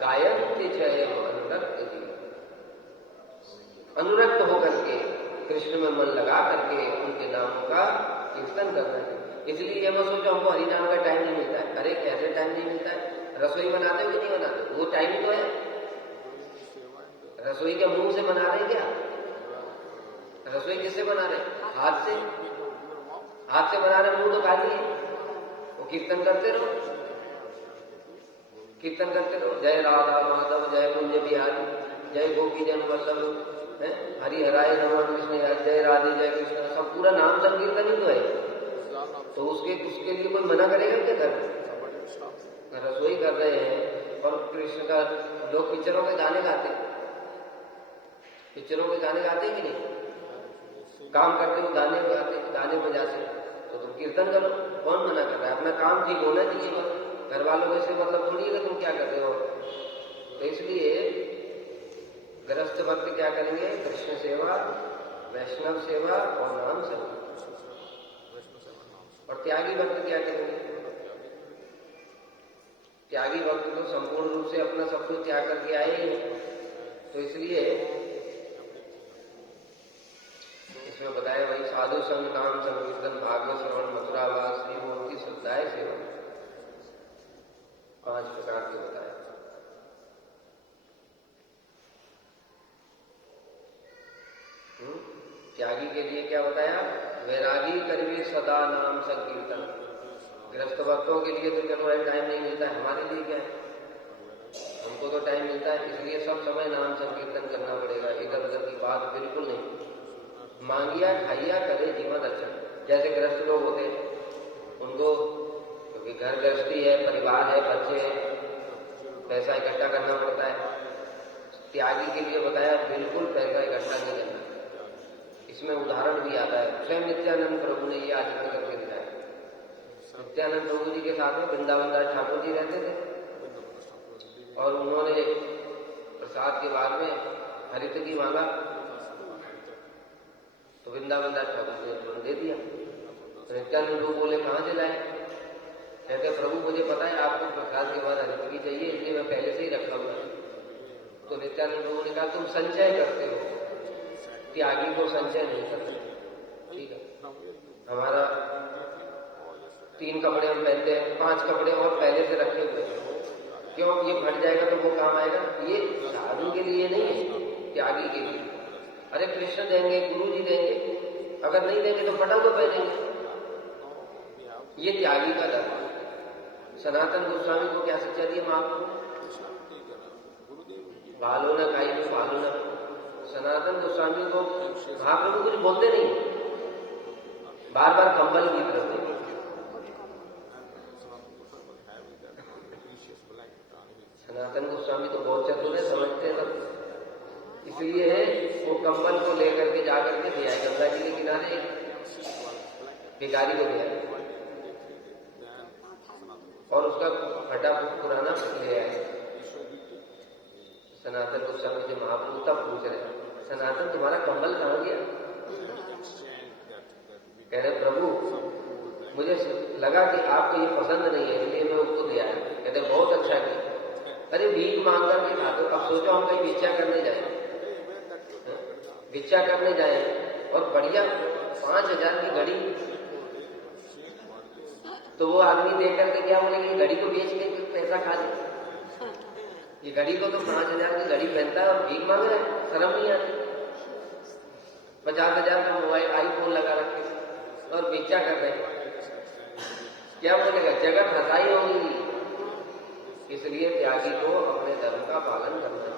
गायत्री जय अनुरक्त, अनुरक्त होकर के कृष्ण में मन लगा करके उनके नामों का कीर्तन करना है। इसलिए ये मत सोचो हमको हरि नाम का टाइम नहीं मिलता है। अरे कैसे टाइम नहीं मिलता है, रसोई बनाते हो कि नहीं बनाते, वो टाइम तो है। रसोई के मुंह से बना रहे क्या, रसोई किससे बना रहे, हाथ से, हाथ से बना रहे, मुंह तो खाली है। वो कीर्तन करते रहो, कीर्तन करते रहो, जय राधा माधव जय कुंज बिहारी जय गोपी जन वल्लभ हरि हराय नमः कृष्ण जय राधे जय कृष्ण, सब पूरा नाम संकीर्तन ही तो है। तो उसके लिए कोई मना करेगा क्या कर, रसोई कर रहे हैं और कृष्ण का, लोग पिक्चरों के गाने गाते हैं, पिक्चरों के गाने गाते हैं कि नहीं, काम करते हुए गाने गाते, गाने बजाते, तो तुम कीर्तन करो, कौन मना कर रहा है। अपना काम ठीक होना चाहिए, बस घर वालों को इससे मतलब थोड़ी है कि तुम क्या कर रहे हो। तो इसलिए गृहस्थ भक्त क्या करेंगे, कृष्ण सेवा वैष्णव सेवा और नाम सेवा। और त्यागी भक्त क्या करेंगे, त्यागी भक्त तो संपूर्ण रूप से अपना सब कुछ त्याग करके आए ही। तो इसलिए इसमें बताया वही साधु संग नाम संकीर्तन भागवत श्रवण मथुरावास श्री मूर्ति श्रद्धाएं सेवा, 5 प्रकार के बताया। त्यागी के लिए क्या बताया, वैरागी करिए सदा नाम संकीर्तन। गृहस्थ भक्तों के लिए तो चलो टाइम नहीं मिलता है, हमारे लिए क्या है, हमको तो टाइम मिलता है, इसलिए सब समय नाम संकीर्तन करना पड़ेगा। इधर उधर की बात बिल्कुल नहीं, मांगिया खाइया करे जीवन अच्छा। जैसे गृहस्थ लोग होते हैं, उनको क्योंकि घर गृहस्थी है, परिवार है, बच्चे हैं, पैसा इकट्ठा करना पड़ता है। त्यागी के लिए बताया बिल्कुल पैसा इकट्ठा नहीं करना। इसमें उदाहरण भी आता है, स्वयं नित्यानंद प्रभु ने ये आचरण करके दिखाया। नित्यानंद प्रभु जी के साथ में वृंदावन दास ठाकुर जी रहते थे और उन्होंने प्रसाद के बाद में हरित की मांगा तो वृंदावन दास ठाकुर जी ने तुरंत दे दिया। तो नित्यानंद प्रभु बोले कहां से लाए, कहते प्रभु मुझे पता है आपको प्रसाद के बाद हरित की चाहिए, इसलिए मैं पहले से ही रखा हुआ। तो नित्यानंद प्रभु ने कहा तुम संचय करते हो, त्यागी को संचय नहीं कर सकते। ठीक है, हमारा 3 कपड़े हम पहनते हैं, 5 कपड़े और पहले से रखे हुए हैं, क्यों? ये फट जाएगा तो वो काम आएगा। ये साधु के लिए नहीं है, त्यागी के लिए। अरे कृष्ण देंगे, गुरु जी देंगे, अगर नहीं देंगे तो फटा तो पहनेंगे। ये त्यागी का धर्म। सनातन गोस्वामी को क्या शिक्षा दी महाप्रभु? बालो न खाई तो बालो न। सनातन गोस्वामी को महाप्रभु कुछ बोलते नहीं, बार बार कंबल गीत रखते। सनातन गोस्वामी तो बहुत चतुर है, समझते हैं सब, इसलिए है वो कंबल को लेकर के जाकर के दिया है गंगा जी के किनारे, भिखारी को दिया है और उसका फटा पुराना ले आए। सनातन गोस्वामी से महाप्रभु तब पूछ रहे, सनातन तुम्हारा कंबल कहाँ गया? कह रहे प्रभु मुझे लगा कि आपको ये पसंद नहीं है, इसलिए मैं उसको दिया है। कहते बहुत अच्छा किया। अरे भीख मांग कर के खा दो। अब सोचो हम कहीं भिक्षा करने जाए, भिक्षा करने जाए और बढ़िया 5000 की घड़ी, तो वो आदमी देख करके क्या बोलेंगे, घड़ी को बेच के पैसा खा ले। ये घड़ी को तो 5000 की घड़ी पहनता है और भीख मांग रहा है, शर्म नहीं आती। 50,000 का मोबाइल आईफोन लगा रखे और भिक्षा कर रहे हैं, क्या बोलेगा? जगत हंसाई होगी। इसलिए त्यागी को अपने धर्म का पालन करना है।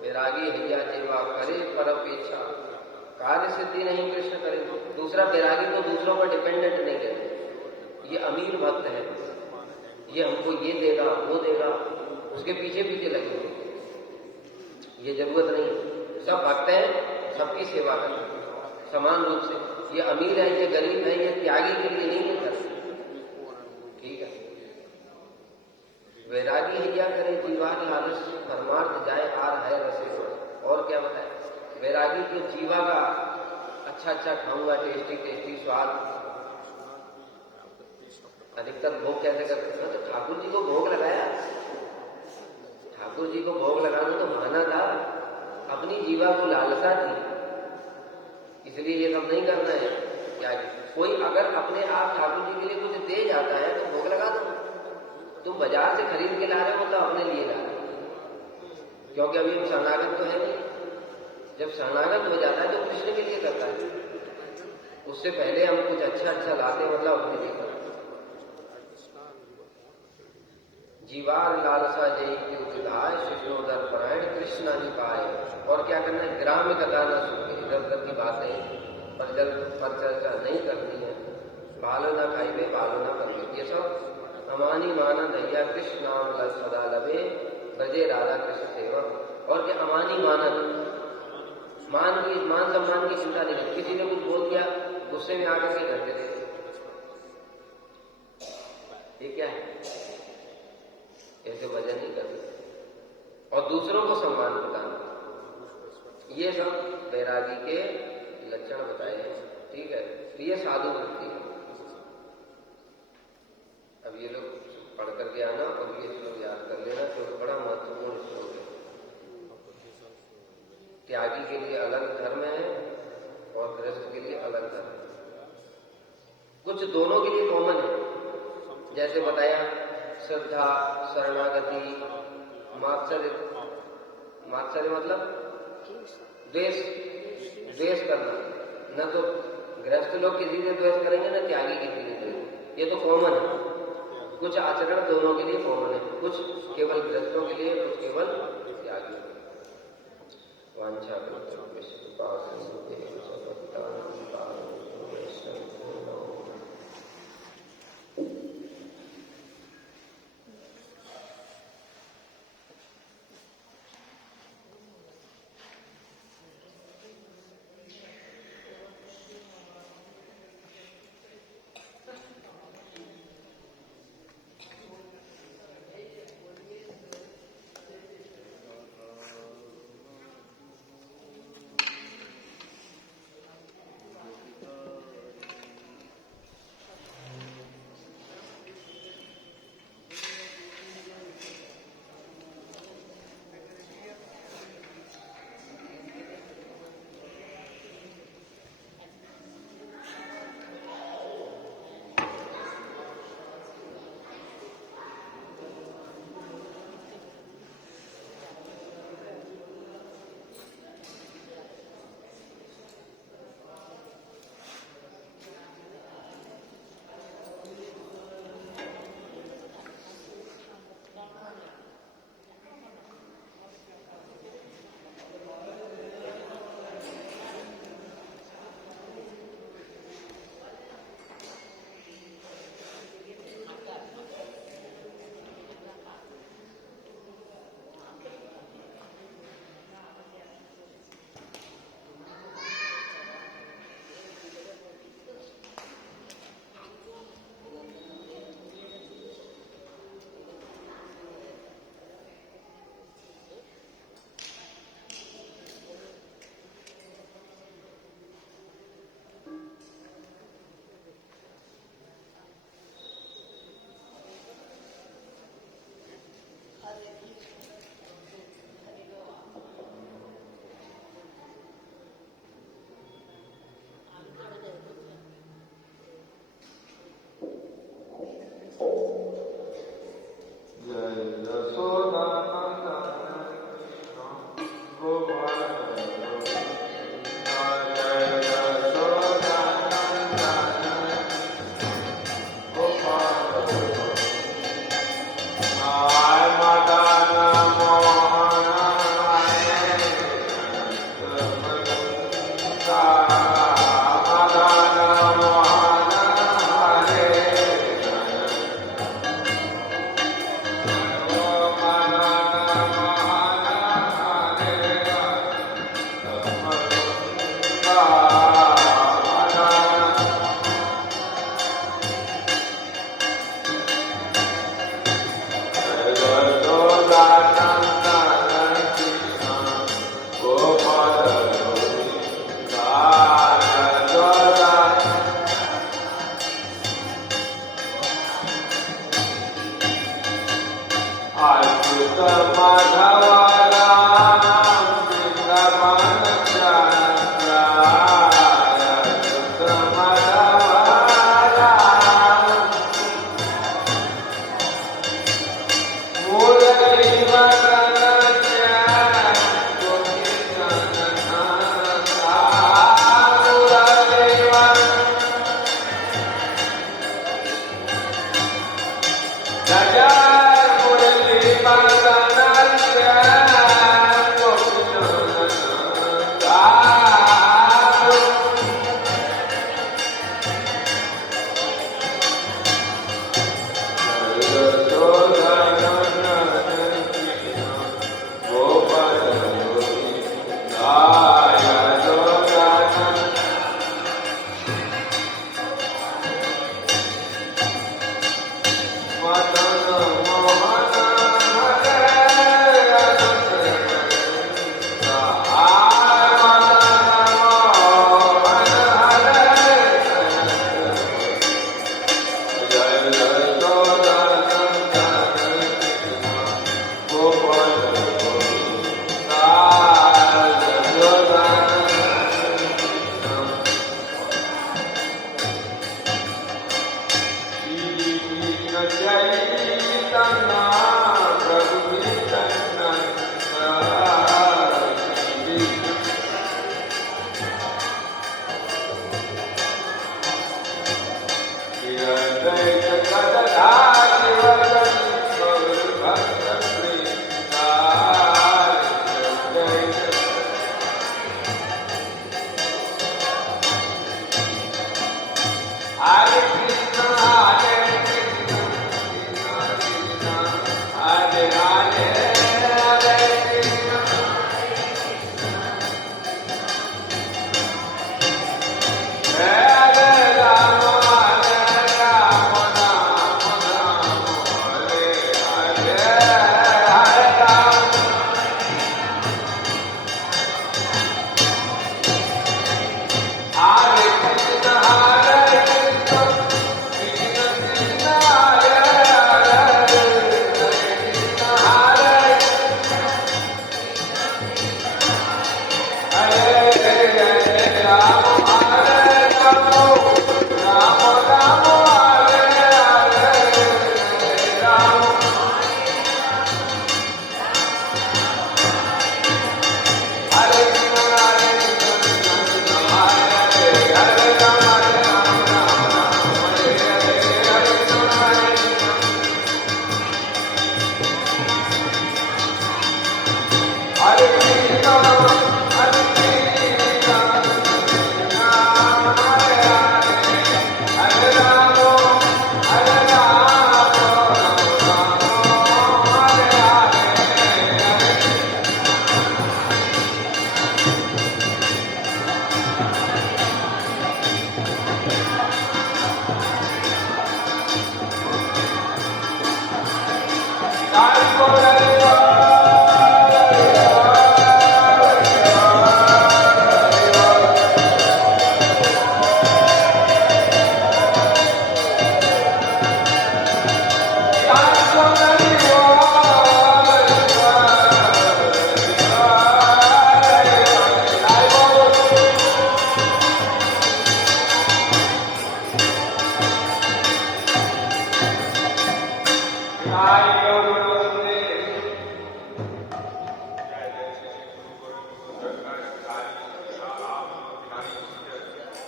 वैरागी हैया जीवा करे पर अपेक्षा, कार्य सिद्धि नहीं कृष्ण करे। दूसरा वैरागी को दूसरों पर डिपेंडेंट नहीं करे। ये अमीर भक्त है, ये हमको ये देगा वो देगा, उसके पीछे पीछे लगे हुए। ये जरूरत नहीं। सब भक्त हैं, सबकी सेवा करें समान रूप से। ये अमीर है, ये गरीब है, ये त्यागी के लिए नहीं है। ठीक है, वैरागी है क्या करे जीवार लालच, परमार्थ जाए आर है रसे। और क्या बताए? वैरागी को जीवा का अच्छा खाऊंगा, टेस्टी टेस्टी स्वाद। अधिकतर भोग कैसे करते हैं? तो ठाकुर जी को भोग लगाया, ठाकुर जी को भोग लगाना तो माना था, अपनी जीवा को लालसा थी, इसलिए ये सब नहीं करना है। क्या कोई अगर अपने आप ठाकुर जी के लिए कुछ दे जाता है तो भोग लगा दो। तुम बाजार से खरीद के ला रहे हो तो अपने लिए ला रहे हो, क्योंकि अभी हम शरणागत तो है नहीं। जब शरणागत हो जाता है तो कृष्ण के लिए करता है, उससे पहले हम कुछ अच्छा लाते, मतलब अपने लिए करते। जीवार लालसा जय की उदाय शिष्णोदर परायण कृष्ण निपाए। और क्या करना है? ग्राम्य कथा न सुने, इधर उधर की बातें पर चर्चा नहीं करनी है। बालो न खाइबे बालो न करिए, ये सब अमानी माना दैया कृष्ण नाम लल सदा लभे बजे राधा कृष्ण सेवक। और क्या अमानी मानन, मान सम्मान की चिंता नहीं। किसी ने कुछ बोल दिया, गुस्से में आकर के करते थे, ये क्या है? ऐसे भजन नहीं करते। और दूसरों को सम्मान बताना, ये सब वैरागी के लक्षण बताए हैं। ठीक है, ये साधु वृत्ति है। अब ये लोग पढ़ करके आना और ये श्लोक याद कर लेना, तो बड़ा महत्वपूर्ण श्लोक है। त्यागी के लिए अलग धर्म है और गृहस्थ के लिए अलग धर्म है। कुछ दोनों के लिए कॉमन है, जैसे बताया श्रद्धा, शरणागति, मात्सर्य मतलब द्वेष करना। न तो गृहस्थ लोग किसी से द्वेष करेंगे, न त्यागी किसी से द्वेष। ये तो कॉमन है। कुछ आचरण दोनों के लिए कॉमन है, कुछ केवल गृहस्थों के लिए, कुछ केवल त्यागी। वांछा